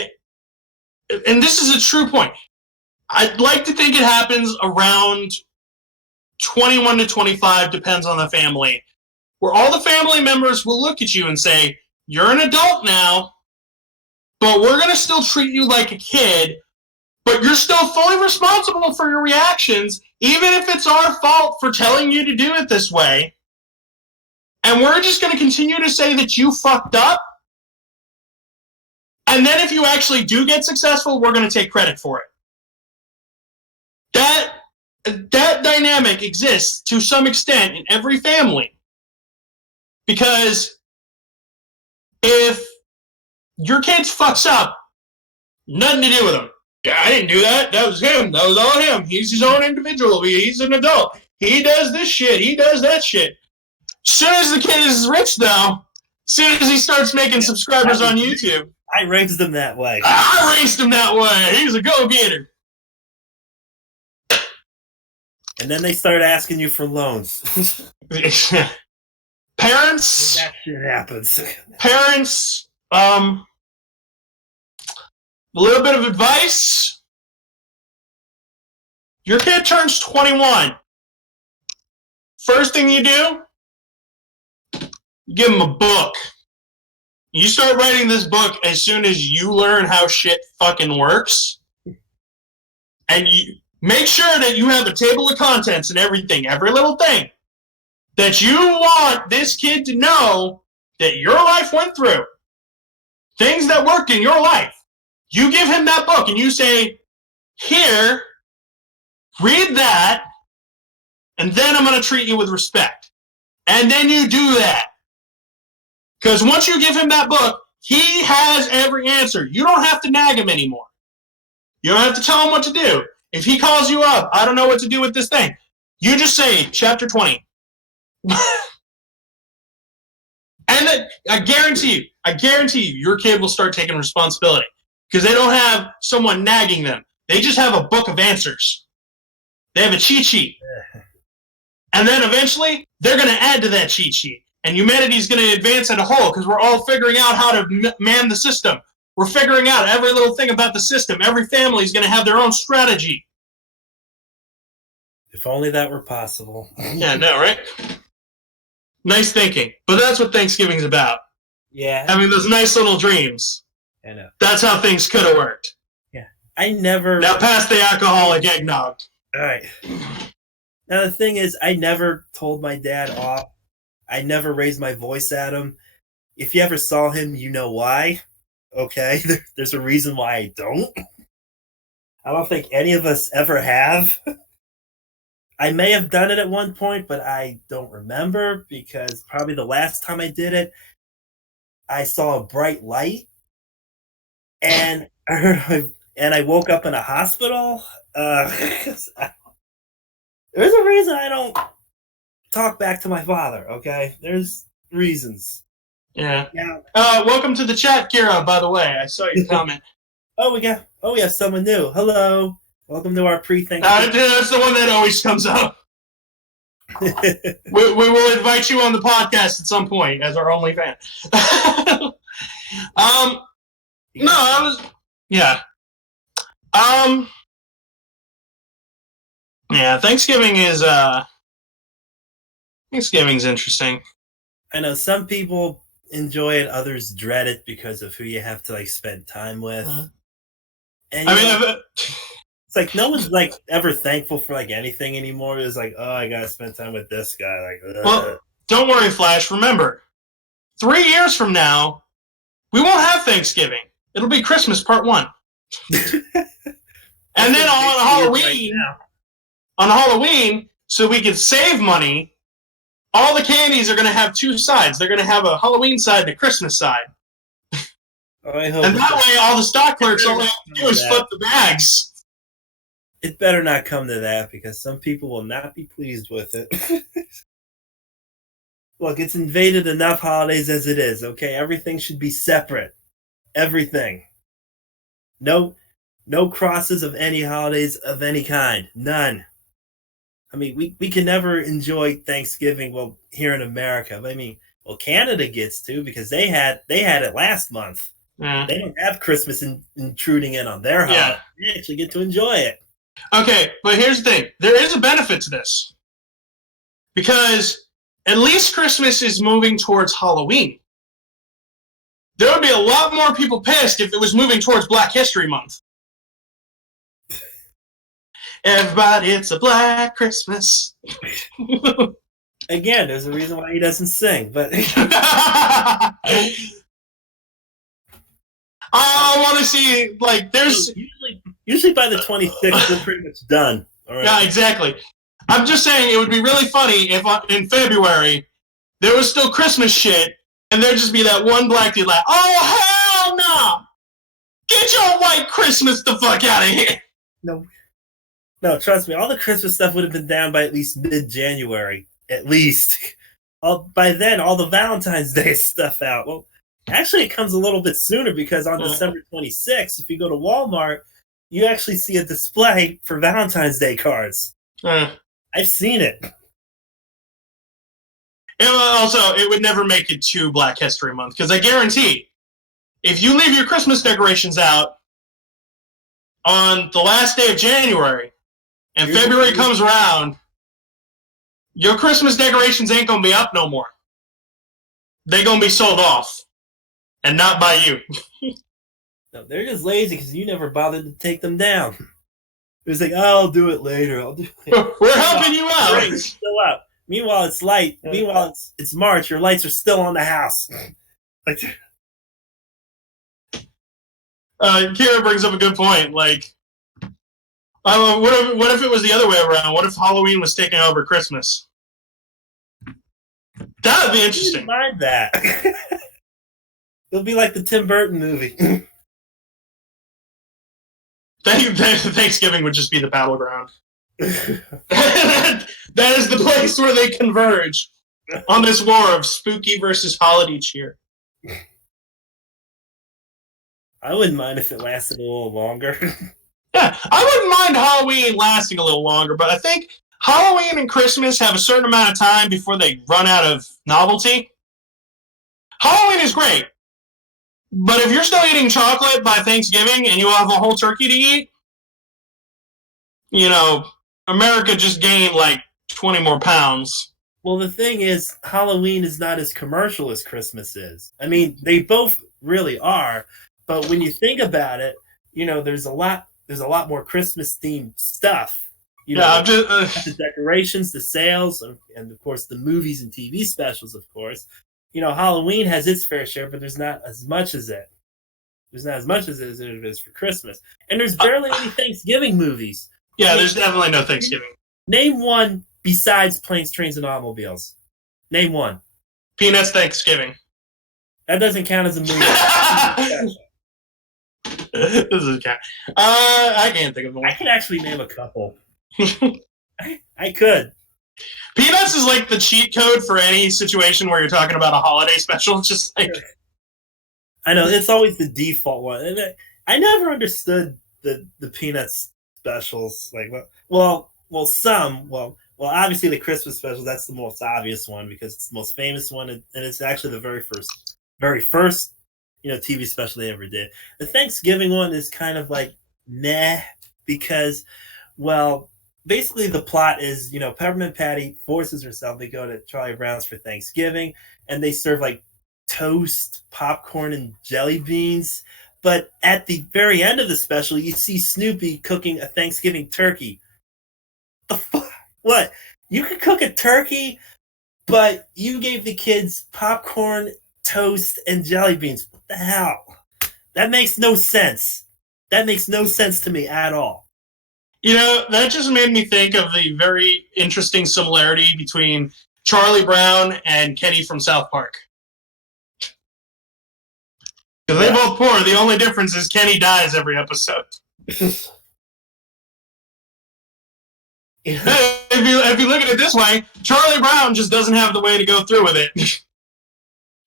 and this is a true point, I'd like to think it happens around 21 to 25, depends on the family, where all the family members will look at you and say, you're an adult now, but we're going to still treat you like a kid, but you're still fully responsible for your reactions, even if it's our fault for telling you to do it this way. And we're just going to continue to say that you fucked up. And then if you actually do get successful, we're going to take credit for it. That dynamic exists to some extent in every family. Because if your kid fucks up, nothing to do with him. I didn't do that. That was him. That was all him. He's his own individual. He's an adult. He does this shit. He does that shit. As soon as the kid is rich, though, as soon as he starts making subscribers on YouTube, I raised him that way. I raised him that way. He's a go-getter. And then they start asking you for loans. Parents. That shit happens. Parents. A little bit of advice. Your kid turns 21. First thing you do, you give him a book. You start writing this book as soon as you learn how shit fucking works. And you make sure that you have a table of contents and everything, every little thing that you want this kid to know that your life went through. Things that worked in your life. You give him that book and you say, here, read that, and then I'm going to treat you with respect. And then you do that. Because once you give him that book, he has every answer. You don't have to nag him anymore. You don't have to tell him what to do. If he calls you up, I don't know what to do with this thing. You just say, chapter 20. And then, I guarantee you, your kid will start taking responsibility. Because they don't have someone nagging them. They just have a book of answers. They have a cheat sheet. And then eventually, they're going to add to that cheat sheet. And humanity's going to advance as a whole because we're all figuring out how to man the system. We're figuring out every little thing about the system. Every family is going to have their own strategy. If only that were possible. Yeah, no, right? Nice thinking. But that's what Thanksgiving's about. Yeah. Having those nice little dreams. I know. That's how things could have worked. Yeah. I never... Now pass the alcoholic eggnog. All right. Now, the thing is, I never told my dad off. I never raised my voice at him. If you ever saw him, you know why. Okay? There's a reason why I don't. I don't think any of us ever have. I may have done it at one point, but I don't remember because probably the last time I did it, I saw a bright light and I woke up in a hospital. There's a reason I don't talk back to my father, okay? There's reasons. Yeah. Yeah. Welcome to the chat, Kira, by the way. I saw your comment. we have someone new. Hello. Welcome to our pre-Thanksgiving. That's the one that always comes up. We will invite you on the podcast at some point as our only fan. No, I was, yeah. Yeah, Thanksgiving's interesting. I know some people enjoy it, others dread it because of who you have to like spend time with. And it's like no one's like ever thankful for like anything anymore. It's like, oh, I gotta spend time with this guy. Like, well, don't worry, Flash. Remember, 3 years from now, we won't have Thanksgiving. It'll be Christmas Part 1. And then on Halloween, so we can save money, all the candies are going to have two sides. They're going to have a Halloween side and a Christmas side. I hope and that way, all the stock clerks all they have to do is flip the bags. It better not come to that because some people will not be pleased with it. Look, it's invaded enough holidays as it is, okay? Everything should be separate. Everything. No crosses of any holidays of any kind. None. I mean, we can never enjoy Thanksgiving, well, here in America. I mean, well, Canada gets to because they had it last month. Yeah. They don't have Christmas intruding in on their holiday. Yeah. They actually get to enjoy it. Okay, but here's the thing. There is a benefit to this. Because at least Christmas is moving towards Halloween. There would be a lot more people pissed if it was moving towards Black History Month. Everybody, it's a Black Christmas. Again, there's a reason why he doesn't sing, but... I want to see, like, there's... Usually by the 26th, we're pretty much done. All right. Yeah, exactly. I'm just saying it would be really funny if in February there was still Christmas shit and there'd just be that one black dude like, oh, hell no! Get your white Christmas the fuck out of here! No, trust me, all the Christmas stuff would have been down by at least mid-January. At least. By then, all the Valentine's Day stuff out. Well, actually, it comes a little bit sooner because on December 26th, if you go to Walmart, you actually see a display for Valentine's Day cards. I've seen it. And also, it would never make it to Black History Month because I guarantee, if you leave your Christmas decorations out on the last day of January and February comes around, your Christmas decorations ain't going to be up no more. They're going to be sold off. And not by you. No, they're just lazy because you never bothered to take them down. It was like, oh, I'll do it later. We're helping you out. It's still up. Meanwhile, it's light. Meanwhile, it's March. Your lights are still on the house. Like, Kira brings up a good point. Like, what if it was the other way around? What if Halloween was taking over Christmas? That would be interesting. I wouldn't mind that. It'll be like the Tim Burton movie. Thanksgiving would just be the battleground. That is the place where they converge on this war of spooky versus holiday cheer. I wouldn't mind if it lasted a little longer. Yeah, I wouldn't mind Halloween lasting a little longer, but I think Halloween and Christmas have a certain amount of time before they run out of novelty. Halloween is great. But if you're still eating chocolate by Thanksgiving and you have a whole turkey to eat, you know, America just gained like 20 more pounds. Well, the thing is, Halloween is not as commercial as Christmas is. I mean, they both really are. But when you think about it, you know, there's a lot more Christmas-themed stuff. You know, the decorations, the sales, and of course the movies and TV specials, of course. You know, Halloween has its fair share, but there's not as much as it. There's not as much as it is for Christmas. And there's barely any Thanksgiving movies. Yeah, there's definitely no Thanksgiving. Name one besides Planes, Trains, and Automobiles. Name one. Peanuts Thanksgiving. That doesn't count as a movie. This is a cat. I can't think of one. I could actually name a couple. I could. Peanuts is like the cheat code for any situation where you're talking about a holiday special. It's just like, I know it's always the default one. And I never understood the Peanuts specials. Like, well, obviously the Christmas special. That's the most obvious one because it's the most famous one, and it's actually the very first, TV special they ever did. The Thanksgiving one is kind of like meh because, well, basically the plot is, Peppermint Patty forces herself to go to Charlie Brown's for Thanksgiving, and they serve like toast, popcorn, and jelly beans. But at the very end of the special, you see Snoopy cooking a Thanksgiving turkey. The fuck? What? You could cook a turkey, but you gave the kids popcorn, toast, and jelly beans. What the hell? That makes no sense. That makes no sense to me at all. That just made me think of the very interesting similarity between Charlie Brown and Kenny from South Park. Because they both poor. The only difference is Kenny dies every episode. If you look at it this way, Charlie Brown just doesn't have the way to go through with it.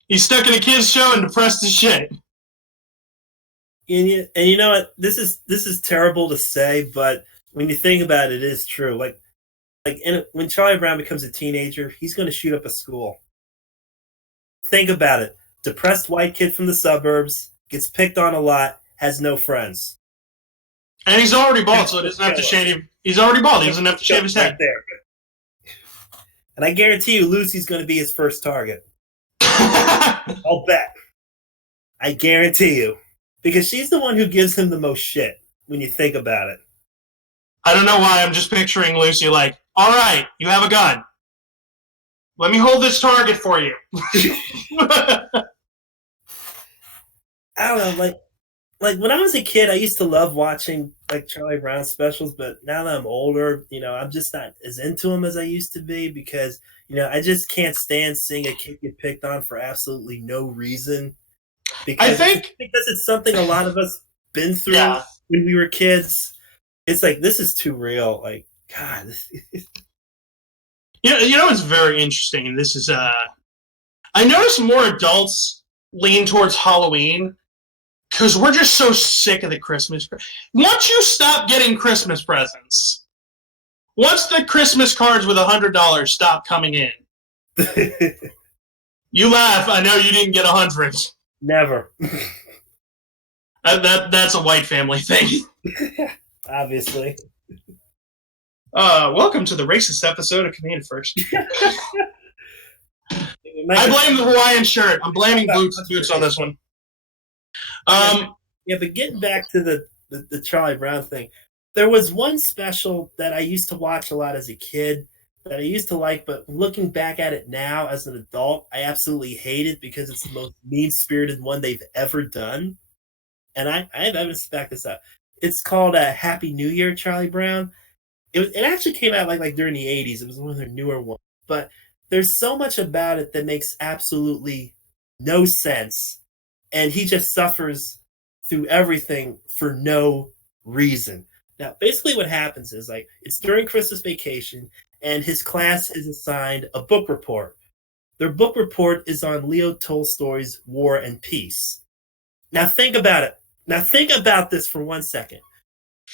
He's stuck in a kid's show and depressed as shit. And you know what? This is terrible to say, but when you think about it, it is true. When Charlie Brown becomes a teenager, he's going to shoot up a school. Think about it. Depressed white kid from the suburbs, gets picked on a lot, has no friends. And he's already bald, so he doesn't have to shave. He's already bald. He doesn't have to shave his head. Right there. And I guarantee you, Lucy's going to be his first target. I'll bet. I guarantee you. Because she's the one who gives him the most shit when you think about it. I don't know why. I'm just picturing Lucy like, all right, you have a gun. Let me hold this target for you. I don't know, like when I was a kid, I used to love watching like Charlie Brown specials, but now that I'm older, I'm just not as into them as I used to be because, I just can't stand seeing a kid get picked on for absolutely no reason. Because it's something a lot of us been through when we were kids. It's like, this is too real. Like, God. It's very interesting, and this is I notice more adults lean towards Halloween because we're just so sick of the Christmas. Once you stop getting Christmas presents, once the Christmas cards with $100 stop coming in, you laugh. I know you didn't get 100. Never. That's a white family thing. Obviously. Welcome to the racist episode of Comedi-Furs. I blame the Hawaiian shirt. I'm blaming Boots on this one. But getting back to the Charlie Brown thing, there was one special that I used to watch a lot as a kid that I used to like, but looking back at it now as an adult, I absolutely hate it because it's the most mean-spirited one they've ever done. And I have evidence to back this up. It's called Happy New Year, Charlie Brown. It actually came out like during the 80s. It was one of their newer ones. But there's so much about it that makes absolutely no sense. And he just suffers through everything for no reason. Now, basically what happens is it's during Christmas vacation, and his class is assigned a book report. Their book report is on Leo Tolstoy's War and Peace. Now think about it. Now think about this for 1 second.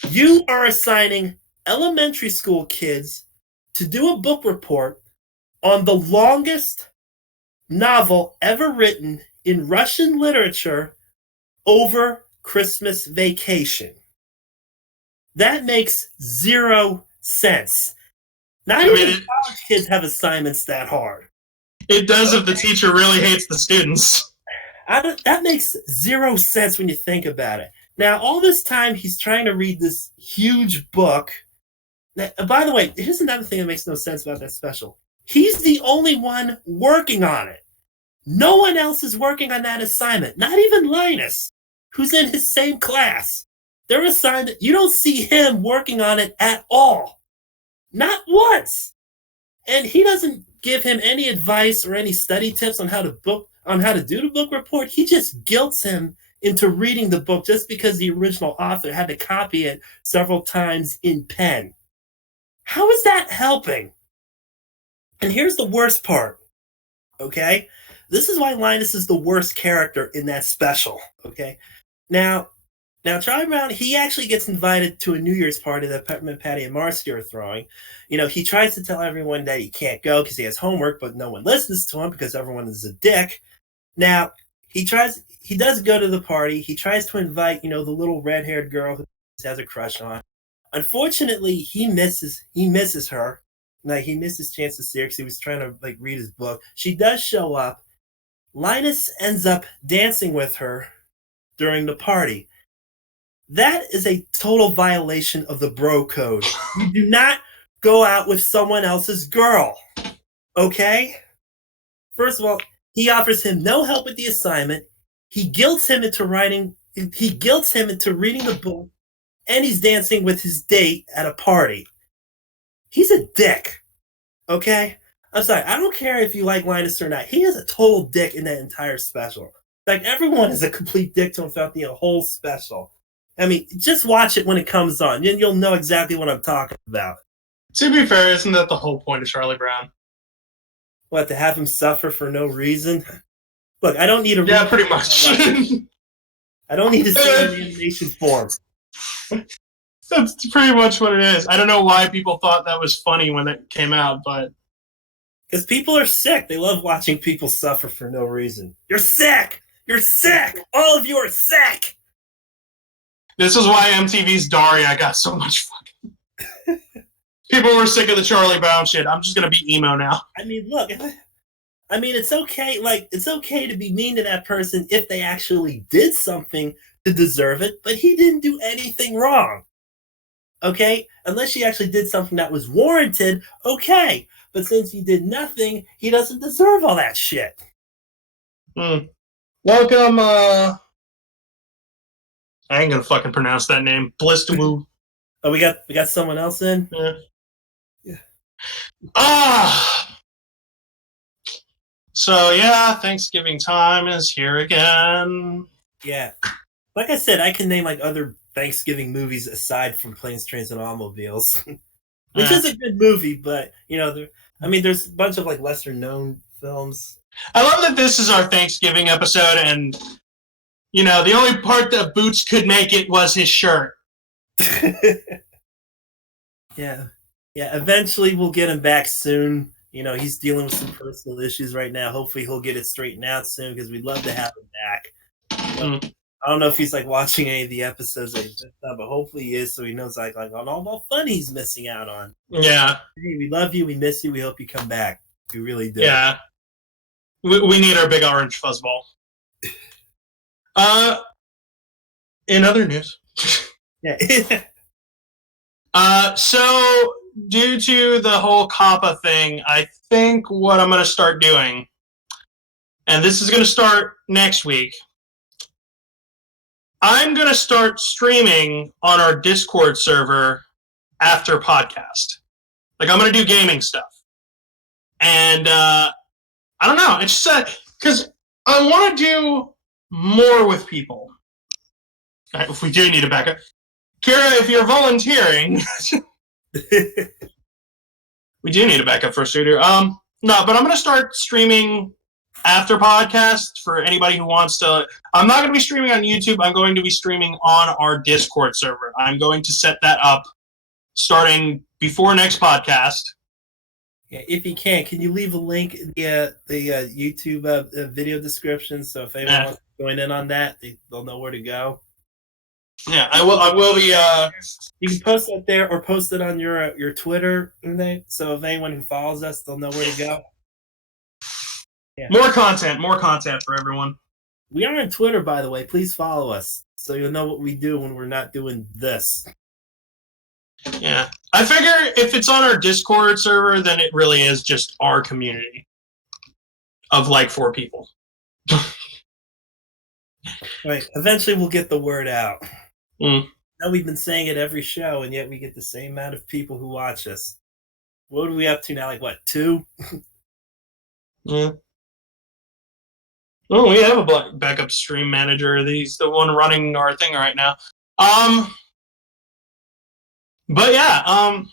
You are assigning elementary school kids to do a book report on the longest novel ever written in Russian literature over Christmas vacation. That makes zero sense. Not even college kids have assignments that hard. It does if the teacher really hates the students. That makes zero sense when you think about it. Now, all this time, he's trying to read this huge book. Now, by the way, here's another thing that makes no sense about that special. He's the only one working on it. No one else is working on that assignment. Not even Linus, who's in his same class. They're assigned. You don't see him working on it at all. Not once. And he doesn't give him any advice or any study tips on how to do the book report. He just guilts him into reading the book just because the original author had to copy it several times in pen. How is that helping? And here's the worst part, okay? This is why Linus is the worst character in that special, okay? Now Now, Charlie Brown, he actually gets invited to a New Year's party that Peppermint Patty and Marcy are throwing. He tries to tell everyone that he can't go because he has homework, but no one listens to him because everyone is a dick. Now, he does go to the party. He tries to invite, the little red-haired girl who he has a crush on. Unfortunately, he misses her. Like, he missed his chance to see her because he was trying to, read his book. She does show up. Linus ends up dancing with her during the party. That is a total violation of the bro code. You do not go out with someone else's girl. Okay? First of all, he offers him no help with the assignment. He guilts him into reading the book, and he's dancing with his date at a party. He's a dick. Okay? I'm sorry, I don't care if you like Linus or not. He is a total dick in that entire special. Like, everyone is a complete dick to him throughout the whole special. I mean, just watch it when it comes on. You'll know exactly what I'm talking about. To be fair, isn't that the whole point of Charlie Brown? What, to have him suffer for no reason? Look, I don't need a... Yeah, pretty much. I don't need to see it in animation form. That's pretty much what it is. I don't know why people thought that was funny when it came out, but... Because people are sick. They love watching people suffer for no reason. You're sick! You're sick! All of you are sick! This is why MTV's Daria got so much fucking... People were sick of the Charlie Brown shit. I'm just gonna be emo now. I mean, look... it's okay. It's okay to be mean to that person if they actually did something to deserve it, but he didn't do anything wrong. Okay? Unless he actually did something that was warranted, okay. But since he did nothing, he doesn't deserve all that shit. Welcome, I ain't gonna fucking pronounce that name. Blistawoo. Oh, we got someone else in? Yeah. So, yeah, Thanksgiving time is here again. Yeah. Like I said, I can name, other Thanksgiving movies aside from Planes, Trains, and Automobiles. Which is a good movie, but, there's a bunch of, lesser-known films. I love that this is our Thanksgiving episode, and, the only part that Boots could make it was his shirt. Yeah. Yeah, eventually we'll get him back soon. He's dealing with some personal issues right now. Hopefully he'll get it straightened out soon because we'd love to have him back. I don't know if he's watching any of the episodes that he's done, but hopefully he is, so he knows on all the fun he's missing out on. Yeah. Hey, we love you, we miss you, we hope you come back. We really do. Yeah. We need our big orange fuzzball. In other news. Yeah. So due to the whole COPPA thing, I think what I'm going to start doing, and this is going to start next week, I'm going to start streaming on our Discord server after podcast. I'm going to do gaming stuff. And I don't know. It's just because I want to do more with people. If we do need a backup. Kira, if you're volunteering... We do need a backup for a studio. No, but I'm going to start streaming after podcast for anybody who wants to. I'm not going to be streaming on YouTube. I'm going to be streaming on our Discord server. I'm going to set that up starting before next podcast. Yeah, if you can you leave a link in the YouTube video description so if anyone wants to join in on that, they'll know where to go. Yeah, I will be. You can post it there or post it on your Twitter, so if anyone who follows us, they'll know where to go. Yeah. More content for everyone. We are on Twitter, by the way. Please follow us so you'll know what we do when we're not doing this. Yeah, I figure if it's on our Discord server, then it really is just our community of 4 people. Right. Eventually, we'll get the word out. Now we've been saying it every show, and yet we get the same amount of people who watch us. What are we up to now? 2? Yeah. Oh, we have a backup stream manager. He's the one running our thing right now. But yeah.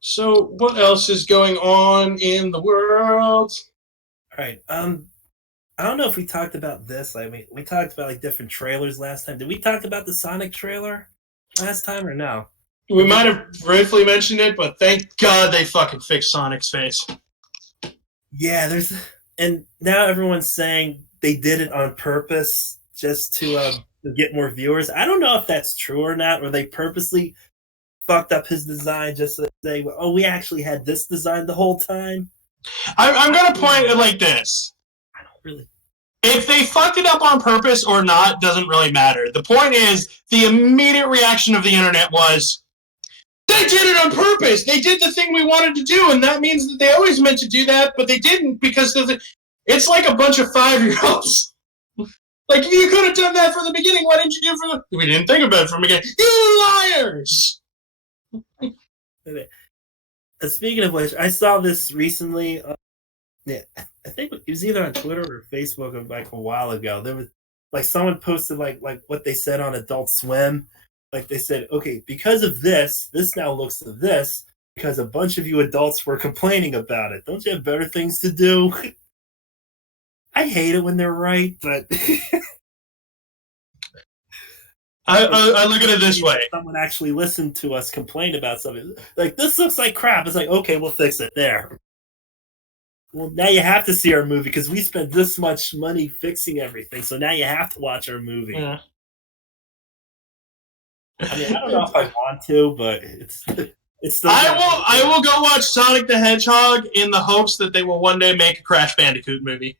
So what else is going on in the world? All right. I don't know if we talked about this. I mean, we talked about like different trailers last time. Did we talk about the Sonic trailer last time or no? We might have briefly mentioned it, but thank God they fucking fixed Sonic's face. Yeah, and now everyone's saying they did it on purpose just to get more viewers. I don't know if that's true or not, or they purposely fucked up his design just to say, "Oh, we actually had this design the whole time." I'm going to point it like this. I don't really. If they fucked it up on purpose or not doesn't really matter. The point is, the immediate reaction of the internet was, they did it on purpose. They did the thing we wanted to do, and that means that they always meant to do that, but they didn't because it's like a bunch of 5-year-olds. Like, if you could have done that from the beginning, why didn't you do it from the... We didn't think about it from the beginning. You liars! Speaking of which, I saw this recently. Yeah, I think it was either on Twitter or Facebook like a while ago. There was like someone posted like what they said on Adult Swim. Like they said, okay, because of this now looks to this because a bunch of you adults were complaining about it. Don't you have better things to do? I hate it when they're right, but I look at it this way. Someone actually listened to us complain about something. Like, this looks like crap. It's like, okay, we'll fix it. There. Well, now you have to see our movie because we spent this much money fixing everything. So now you have to watch our movie. Yeah. I mean, I don't know if I want to, but it's still. I will go watch Sonic the Hedgehog in the hopes that they will one day make a Crash Bandicoot movie.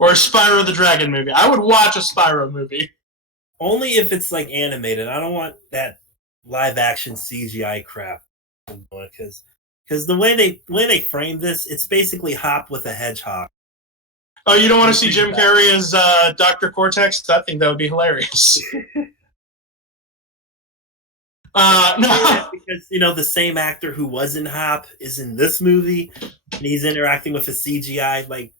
Or a Spyro the Dragon movie. I would watch a Spyro movie. Only if it's like animated. I don't want that live action CGI crap. Because the way they frame this, it's basically Hop with a hedgehog. Oh, you don't want to see Jim Carrey as Dr. Cortex? I think that would be hilarious. No. Because, the same actor who was in Hop is in this movie, and he's interacting with a CGI, like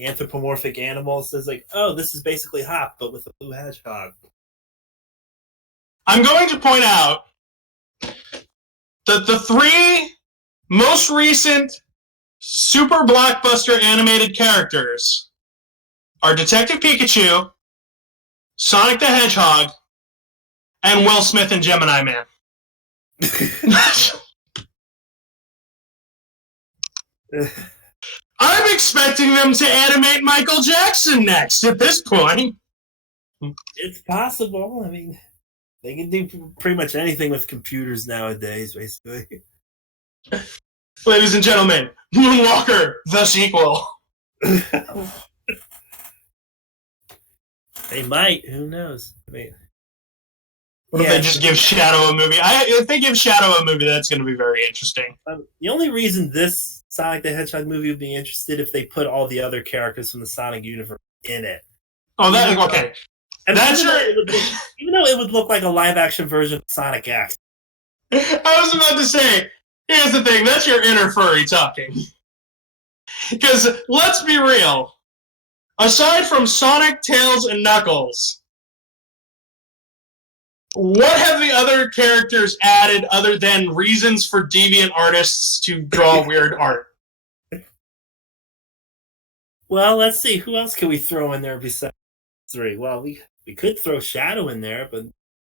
anthropomorphic animals. So it's like, oh, this is basically Hop, but with a blue hedgehog. I'm going to point out that the 3 most recent super blockbuster animated characters are Detective Pikachu, Sonic the Hedgehog, and Will Smith and Gemini Man. I'm expecting them to animate Michael Jackson next at this point. It's possible. I mean, they can do pretty much anything with computers nowadays, basically. Ladies and gentlemen, Moonwalker, the sequel. They might. Who knows? I mean, what if they just give Shadow a movie? If they give Shadow a movie, that's going to be very interesting. The only reason this Sonic the Hedgehog movie would be interested if they put all the other characters from the Sonic universe in it. Oh, that's okay. And that's even though it would look like a live action version of Sonic X. I was about to say, here's the thing, that's your inner furry talking. Because, let's be real, aside from Sonic, Tails, and Knuckles, what have the other characters added other than reasons for deviant artists to draw weird art? Well, let's see. Who else can we throw in there besides 3? Well, we could throw Shadow in there, but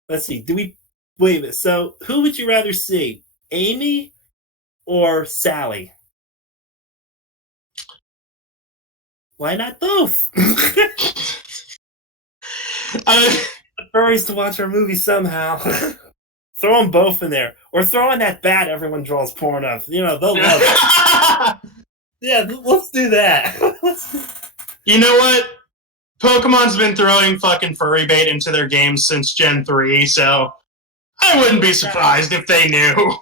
let's see. Wait a minute. So, who would you rather see? Amy or Sally? Why not both? Furries to watch our movie somehow. Throw them both in there. Or throw in that bat everyone draws porn of. They'll love it. Yeah, let's do that. You know what? Pokemon's been throwing fucking furry bait into their games since Gen 3, so I wouldn't be surprised if they knew.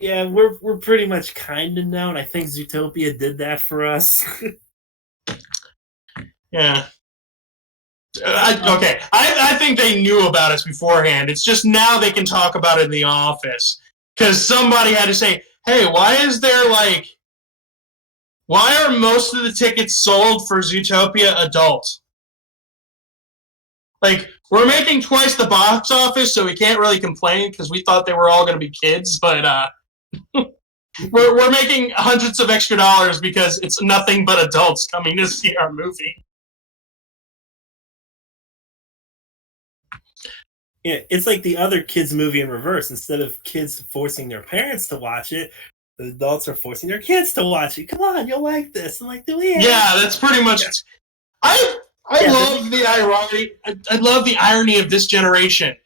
Yeah, we're pretty much kind of known. I think Zootopia did that for us. Yeah. I think they knew about us beforehand. It's just now they can talk about it in the office. Because somebody had to say, hey, why are most of the tickets sold for Zootopia adult? Like, we're making twice the box office, so we can't really complain because we thought they were all going to be kids, but we're making hundreds of extra dollars because it's nothing but adults coming to see our movie. Yeah, it's like the other kids movie in reverse. Instead of kids forcing their parents to watch it, the adults are forcing their kids to watch it. Come on, you'll like this. I'm like, do we? Yeah, that's pretty much. I love the irony. I love the irony of this generation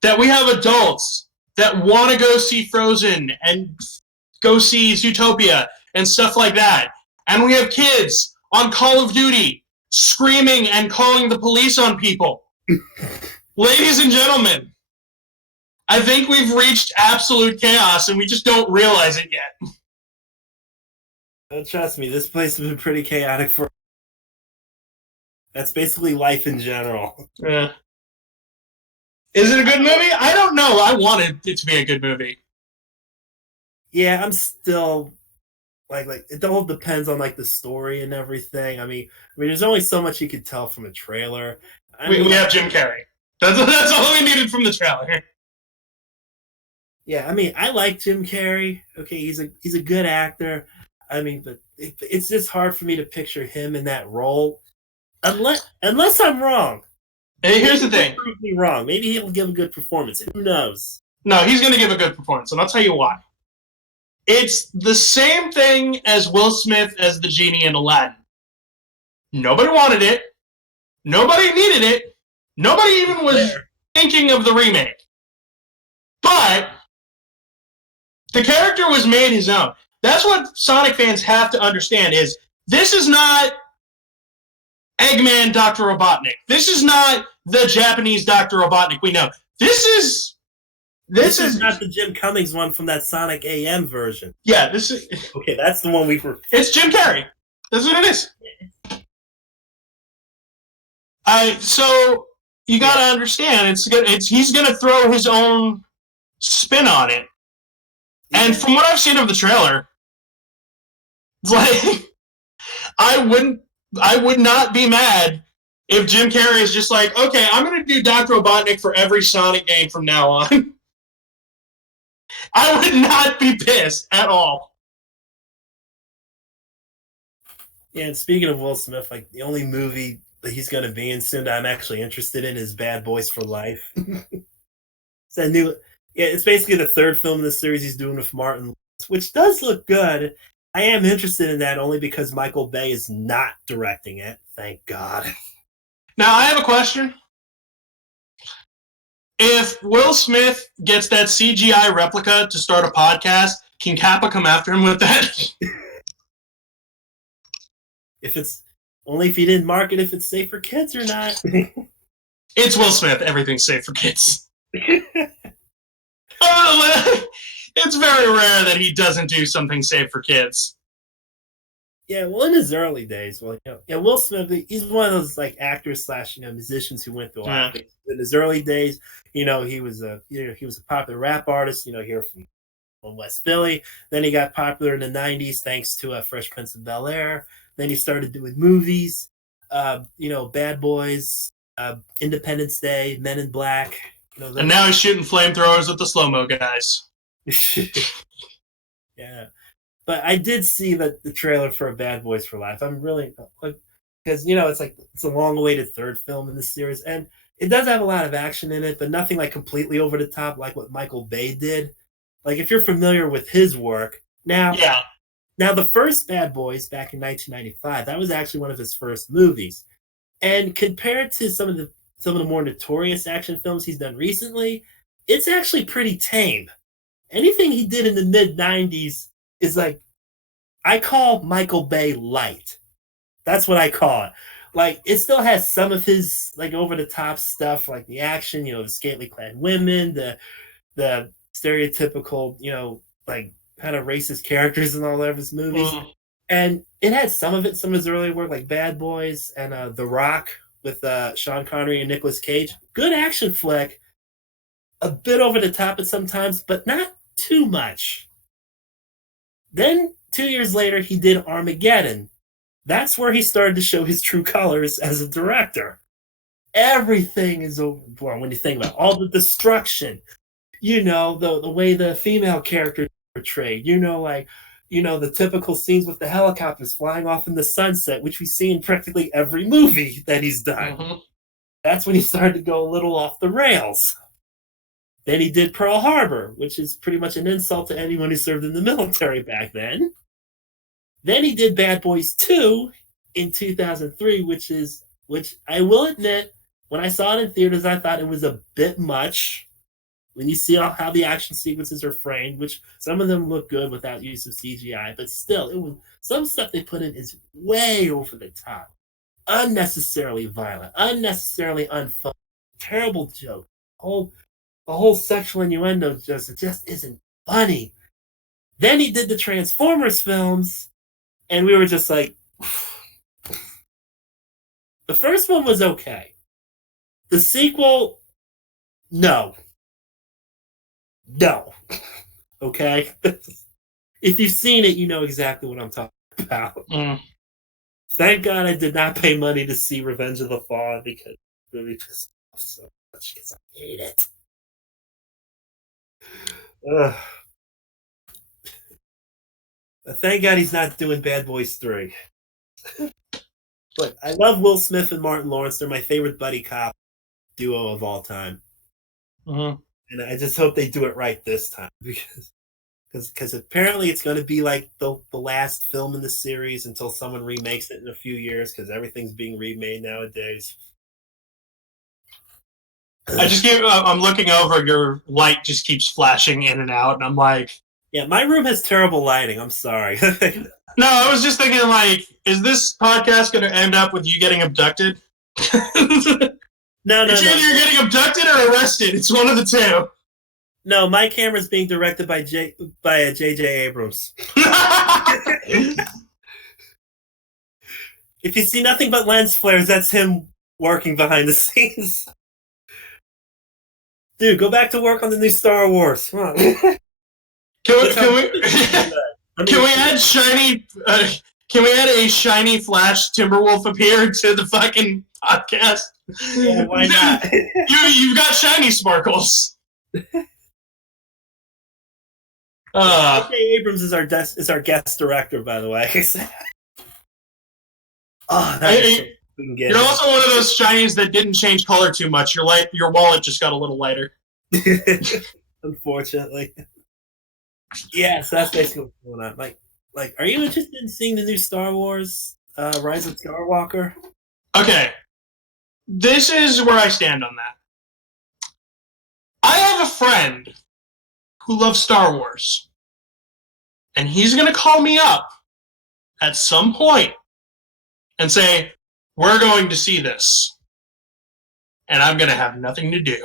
that we have adults that want to go see Frozen and go see Zootopia and stuff like that, and we have kids on Call of Duty screaming and calling the police on people. Ladies and gentlemen, I think we've reached absolute chaos and we just don't realize it yet. Oh, trust me, this place has been pretty chaotic for. That's basically life in general. Yeah. Is it a good movie? I don't know. I wanted it to be a good movie. Yeah, I'm still like it all depends on like the story and everything. I mean, there's only so much you could tell from a trailer. We have Jim Carrey. That's all we needed from the trailer. Yeah, I mean, I like Jim Carrey. Okay, he's a good actor. I mean, but it's just hard for me to picture him in that role, unless I'm wrong. Hey, here's the thing. Prove me wrong. Maybe he'll give a good performance. Who knows? No, he's going to give a good performance, and I'll tell you why. It's the same thing as Will Smith as the genie in Aladdin. Nobody wanted it. Nobody needed it. Nobody even was thinking of the remake. But the character was made his own. That's what Sonic fans have to understand is this is not Eggman Dr. Robotnik. This is not the Japanese Dr. Robotnik we know. This is not the Jim Cummings one from that Sonic AM version. Yeah, this is okay. That's the one we were. It's Jim Carrey. That's what it is. So you got to understand, he's gonna throw his own spin on it. And from what I've seen of the trailer, like I would not be mad if Jim Carrey is just like, okay, I'm gonna do Dr. Robotnik for every Sonic game from now on. I would not be pissed at all. Yeah, and speaking of Will Smith, like the only movie that he's going to be in soon that I'm actually interested in is Bad Boys for Life. It's basically the third film in the series he's doing with Martin, which does look good. I am interested in that only because Michael Bay is not directing it. Thank God. Now, I have a question. If Will Smith gets that CGI replica to start a podcast, can Kappa come after him with that? Only if he didn't mark it if it's safe for kids or not. It's Will Smith. Everything's safe for kids. It's very rare that he doesn't do something safe for kids. Yeah, well, in his early days, Will Smith, he's one of those like actors / musicians who went through a lot of things. In his early days, he was a popular rap artist, here from West Philly. Then he got popular in the '90s thanks to Fresh Prince of Bel-Air. Then he started doing movies, Bad Boys, Independence Day, Men in Black. And now he's shooting flamethrowers at the slow-mo guys. Yeah. But I did see the trailer for Bad Boys for Life. I'm really because it's a long-awaited third film in the series, and it does have a lot of action in it, but nothing like completely over the top like what Michael Bay did. Like if you're familiar with his work now, Now the first Bad Boys back in 1995, that was actually one of his first movies, and compared to some of the more notorious action films he's done recently, it's actually pretty tame. Anything he did in the mid-90s is like, I call Michael Bay light. That's what I call it. Like, it still has some of his, like, over-the-top stuff, like the action, the scantily clad women, the stereotypical, like, kind of racist characters in all of his movies. And it had some of his earlier work, like Bad Boys and The Rock with Sean Connery and Nicolas Cage. Good action flick. A bit over the top at sometimes, but not too much. Then 2 years later, he did Armageddon. That's where he started to show his true colors as a director. Everything is overblown when you think about it. All the destruction, the way the female characters portrayed. The typical scenes with the helicopters flying off in the sunset, which we see in practically every movie that he's done. Mm-hmm. That's when he started to go a little off the rails. Then he did Pearl Harbor, which is pretty much an insult to anyone who served in the military back then. Then he did Bad Boys 2 in 2003, which I will admit, when I saw it in theaters, I thought it was a bit much. When you see how the action sequences are framed, which some of them look good without use of CGI, but still, some stuff they put in is way over the top, unnecessarily violent, unnecessarily unfun, terrible joke. The whole sexual innuendo just isn't funny. Then he did the Transformers films, and we were just like, the first one was okay. The sequel, no. Okay? If you've seen it, you know exactly what I'm talking about. Thank God I did not pay money to see Revenge of the Fallen because it really pissed me off so much because I hate it. Thank God he's not doing Bad Boys 3. But I love Will Smith and Martin Lawrence. They're my favorite buddy cop duo of all time. Mm-hmm. And I just hope they do it right this time because apparently it's going to be like the last film in the series until someone remakes it in a few years because everything's being remade nowadays. I'm looking over, your light just keeps flashing in and out, and I'm like... Yeah, my room has terrible lighting. I'm sorry. No, I was just thinking, like, is this podcast going to end up with you getting abducted? No. It's either you're getting abducted or arrested. It's one of the two. No, my camera's being directed by J.J. Abrams. If you see nothing but lens flares, that's him working behind the scenes. Dude, go back to work on the new Star Wars. Come on. Can we add shiny? Can we add a shiny Flash Timberwolf appear to the fucking podcast? Yeah, why not? You've got shiny sparkles. J.J. Abrams is our guest director, by the way. You're also one of those shinies that didn't change color too much. Your wallet just got a little lighter. Unfortunately. Yeah, so that's basically what's going on. Like, are you interested in seeing the new Star Wars, Rise of Skywalker? Okay. This is where I stand on that. I have a friend who loves Star Wars. And he's going to call me up at some point and say, we're going to see this. And I'm going to have nothing to do.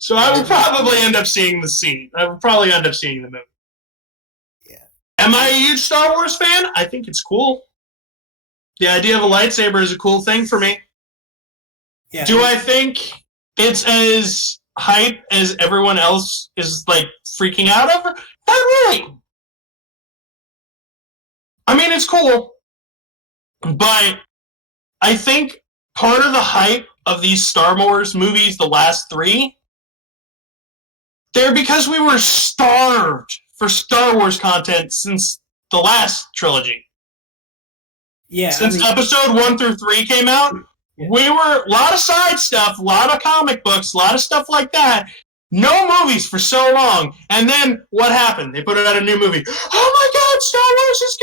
So I will probably end up seeing the scene. I will probably end up seeing the movie. Yeah. Am I a huge Star Wars fan? I think it's cool. The idea of a lightsaber is a cool thing for me. Yeah. Do I think it's as hype as everyone else is like freaking out over? Not really. I mean, it's cool. But I think part of the hype of these Star Wars movies, the last three, they're because we were starved for Star Wars content since the last trilogy. Yeah. Since episode 1 through 3 came out, we were a lot of side stuff, a lot of comic books, a lot of stuff like that. No movies for so long. And then what happened? They put out a new movie. Oh my God, Star Wars is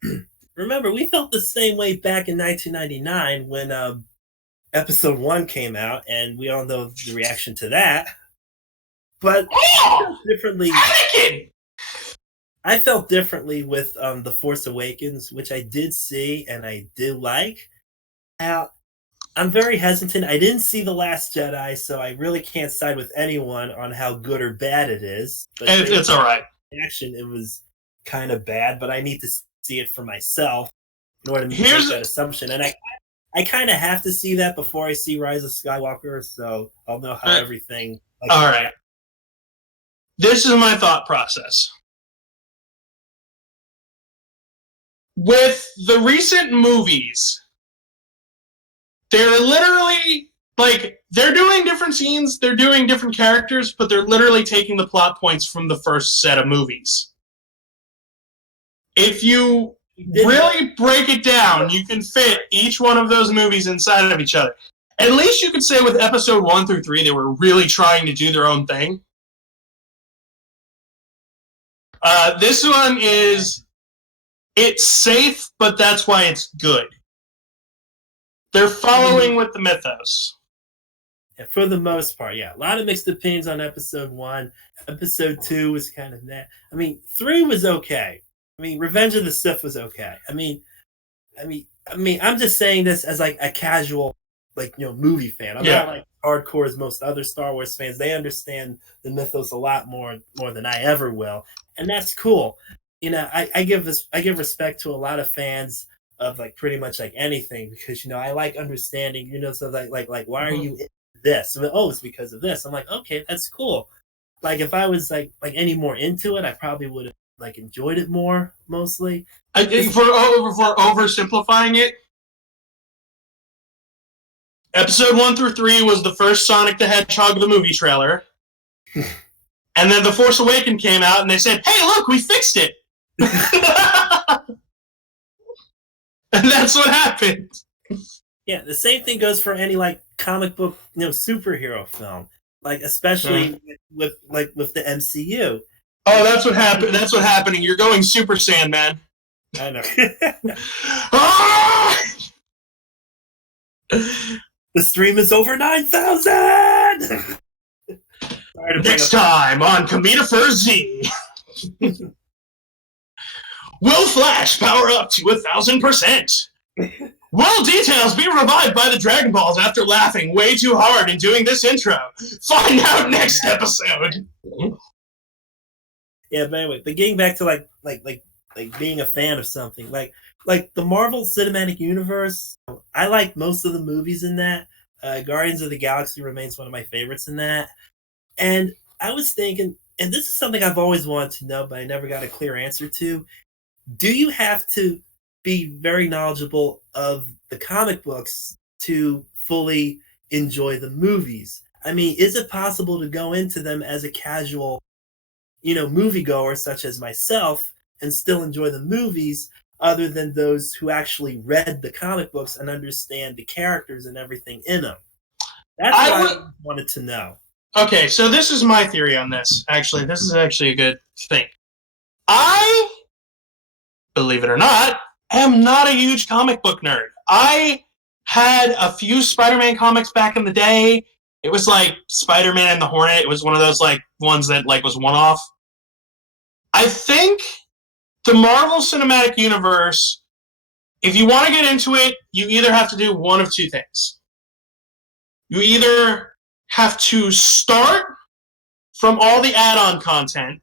continuing. Remember, we felt the same way back in 1999 when episode 1 came out, and we all know the reaction to that. But differently. Anakin! I felt differently with The Force Awakens, which I did see and I did like. Now, I'm very hesitant. I didn't see The Last Jedi, so I really can't side with anyone on how good or bad it is. But it's all right. Action, it was kind of bad, but I need to see it for myself in order to make that assumption. And I kind of have to see that before I see Rise of Skywalker, so I'll know how everything... all right. This is my thought process. With the recent movies, they're literally like, they're doing different scenes, they're doing different characters, but they're literally taking the plot points from the first set of movies. If you really break it down, you can fit each one of those movies inside of each other. At least you could say with episode 1 through 3, they were really trying to do their own thing. This one it's safe, but that's why it's good. They're following with the mythos. Yeah, for the most part, yeah. A lot of mixed opinions on episode 1. Episode 2 was kind of that. I mean, 3 was okay. I mean, Revenge of the Sith was okay. I mean, I'm just saying this as like a casual, like, movie fan. I'm not like hardcore as most other Star Wars fans. They understand the mythos a lot more than I ever will, and that's cool. I give respect to a lot of fans of like pretty much like anything because I like understanding. So like why are you in this? Oh, it's because of this. I'm like, okay, that's cool. Like if I was like any more into it, I probably would have like enjoyed it more mostly. I think for oversimplifying it, episode 1 through 3 was the first Sonic the Hedgehog the movie trailer. And then The Force Awakens came out and they said, hey, look, we fixed it. And that's what happened. Yeah, the same thing goes for any like comic book, superhero film. Like especially with the MCU. Oh, that's what happened. That's what's happening. You're going Super Saiyan, I know. Ah! The stream is over 9,000! Next time on Comedi-Furs Z. Will Flash power up to 1,000%? Will details be revived by the Dragon Balls after laughing way too hard in doing this intro? Find out next episode. Yeah, but anyway, but getting back to like being a fan of something, like the Marvel Cinematic Universe, I like most of the movies in that. Guardians of the Galaxy remains one of my favorites in that. And I was thinking, and this is something I've always wanted to know, but I never got a clear answer to. Do you have to be very knowledgeable of the comic books to fully enjoy the movies? I mean, is it possible to go into them as a casual, moviegoer such as myself and still enjoy the movies other than those who actually read the comic books and understand the characters and everything in them? That's what I wanted to know. Okay, so this is my theory on this. Actually, this is actually a good thing. I, believe it or not, am not a huge comic book nerd. I had a few Spider-Man comics back in the day. It was like Spider-Man and the Hornet. It was one of those like ones that like was one-off. I think the Marvel Cinematic Universe, if you want to get into it, you either have to do one of two things. You either have to start from all the add-on content,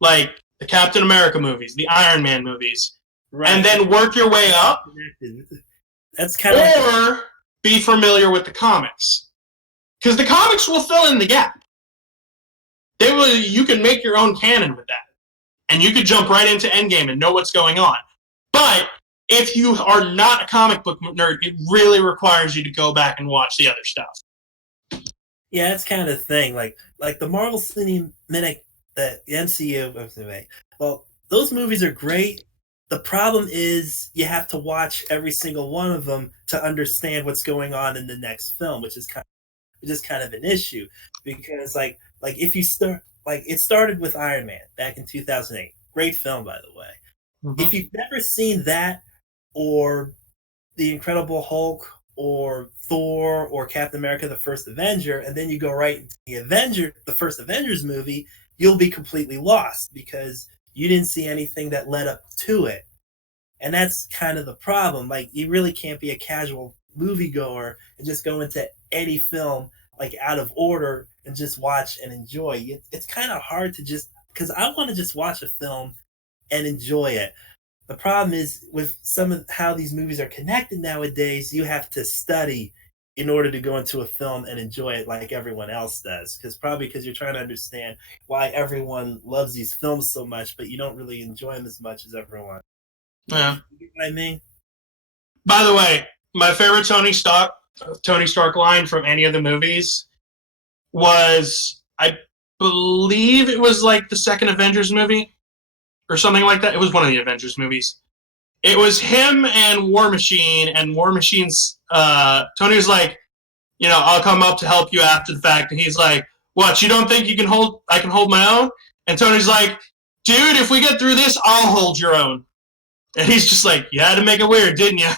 like the Captain America movies, the Iron Man movies, right, and then work your way up. That's kind of or be familiar with the comics, because the comics will fill in the gap. They will. You can make your own canon with that, and you could jump right into Endgame and know what's going on. But if you are not a comic book nerd, it really requires you to go back and watch the other stuff. Yeah, that's kind of the thing. Like the Marvel Cinematic, the MCU. Well, those movies are great. The problem is you have to watch every single one of them to understand what's going on in the next film, which is kind of an issue. Because like if you start, like, it started with Iron Man back in 2008. Great film, by the way. Mm-hmm. If you've never seen that, or The Incredible Hulk, or Thor, or Captain America: The First Avenger, and then you go right into the first Avengers movie, you'll be completely lost because you didn't see anything that led up to it. And that's kind of the problem. Like, you really can't be a casual moviegoer and just go into any film like out of order and just watch and enjoy. It's kind of hard to just, because I want to just watch a film and enjoy it. The problem is with some of how these movies are connected nowadays, you have to study in order to go into a film and enjoy it like everyone else does. Because you're trying to understand why everyone loves these films so much, but you don't really enjoy them as much as everyone. Yeah. You get what I mean? By the way, my favorite Tony Stark Tony Stark line from any of the movies was, I believe it was like the second Avengers movie or something like that. It was one of the Avengers movies. It was him and War Machine, and War Machine's Tony was like, I'll come up to help you after the fact, and he's like, what, you don't think I can hold my own? And Tony's like, dude, if we get through this, I'll hold your own. And he's just like, you had to make it weird, didn't you?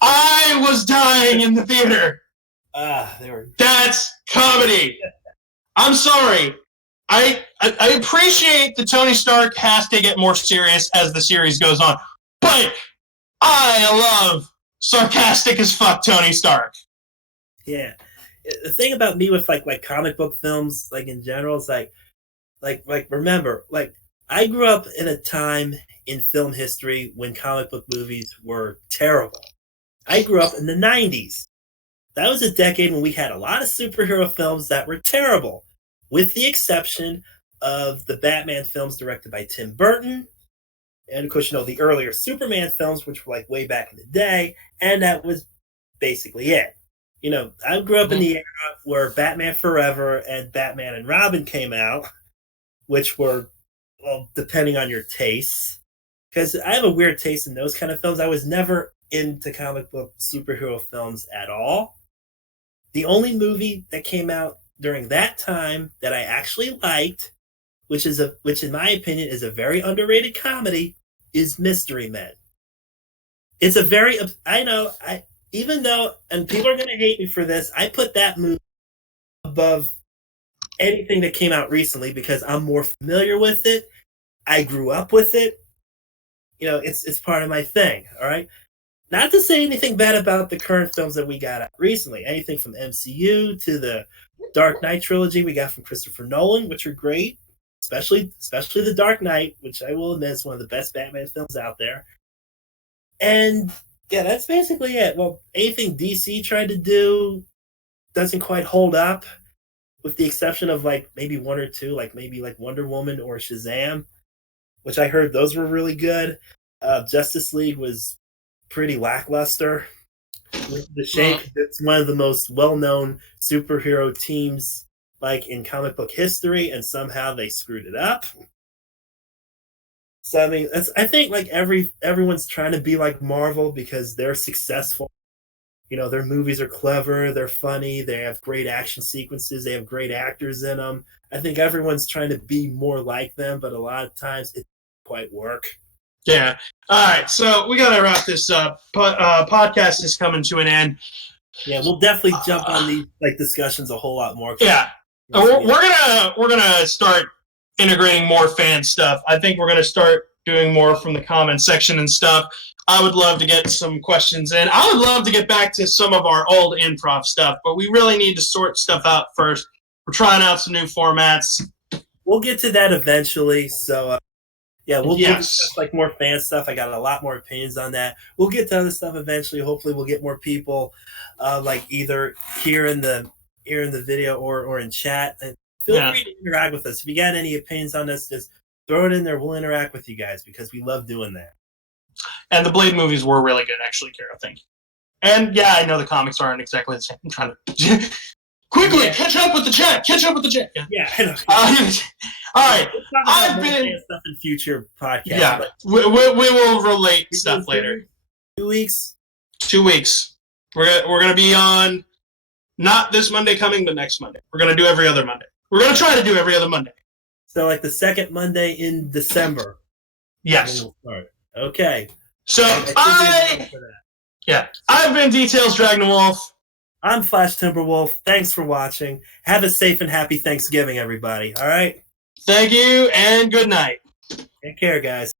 I was dying in the theater. That's comedy. I'm sorry. I appreciate that Tony Stark has to get more serious as the series goes on, but I love sarcastic as fuck Tony Stark. Yeah, the thing about me with like comic book films, like in general, is like remember, like I grew up in a time in film history when comic book movies were terrible. I grew up in the 90s. That was a decade when we had a lot of superhero films that were terrible, with the exception of the Batman films directed by Tim Burton, and of course, the earlier Superman films, which were like way back in the day, and that was basically it. I grew up in the era where Batman Forever and Batman and Robin came out, which were, well, depending on your tastes, because I have a weird taste in those kind of films. I was never into comic book superhero films at all. The only movie that came out during that time that I actually liked, which in my opinion is a very underrated comedy, is Mystery Men. It's a very, even though, and people are going to hate me for this, I put that movie above anything that came out recently because I'm more familiar with it. I grew up with it. It's part of my thing, all right? Not to say anything bad about the current films that we got out recently. Anything from MCU to the Dark Knight trilogy we got from Christopher Nolan, which are great, especially The Dark Knight, which I will admit is one of the best Batman films out there. And yeah, that's basically it. Well, anything DC tried to do doesn't quite hold up, with the exception of like maybe one or two, like maybe like Wonder Woman or Shazam, which I heard those were really good. Justice League was pretty lackluster. With the Shake, it's one of the most well-known superhero teams like in comic book history, and somehow they screwed it up. So I mean, I think like everyone's trying to be like Marvel because they're successful. Their movies are clever, they're funny, they have great action sequences, they have great actors in them. I think everyone's trying to be more like them, but a lot of times it doesn't quite work. Yeah. All right. So we got to wrap this up. Podcast is coming to an end. Yeah, we'll definitely jump on these like discussions a whole lot more. Yeah. We're gonna start integrating more fan stuff. I think we're gonna start doing more from the comment section and stuff. I would love to get some questions in. I would love to get back to some of our old improv stuff, but we really need to sort stuff out first. We're trying out some new formats. We'll get to that eventually. So yeah, we'll discuss like more fan stuff. I got a lot more opinions on that. We'll get to other stuff eventually. Hopefully, we'll get more people like either here in the video or in chat. And feel free to interact with us. If you got any opinions on this, just throw it in there. We'll interact with you guys because we love doing that. And the Blade movies were really good, actually, Kara, thank you. And yeah, I know the comics aren't exactly the same. I'm trying to quickly catch up with the chat. Yeah. I know. All right. I've been stuff in future podcasts. Yeah, we will relate stuff later. 2 weeks. 2 weeks. We're gonna be on not this Monday coming, but next Monday. We're gonna do every other Monday. We're gonna try to do every other Monday. So like the second Monday in December. Yes. We'll start. Okay. So I've been Details Dragon Wolf. I'm Flash Timberwolf. Thanks for watching. Have a safe and happy Thanksgiving, everybody. All right? Thank you, and good night. Take care, guys.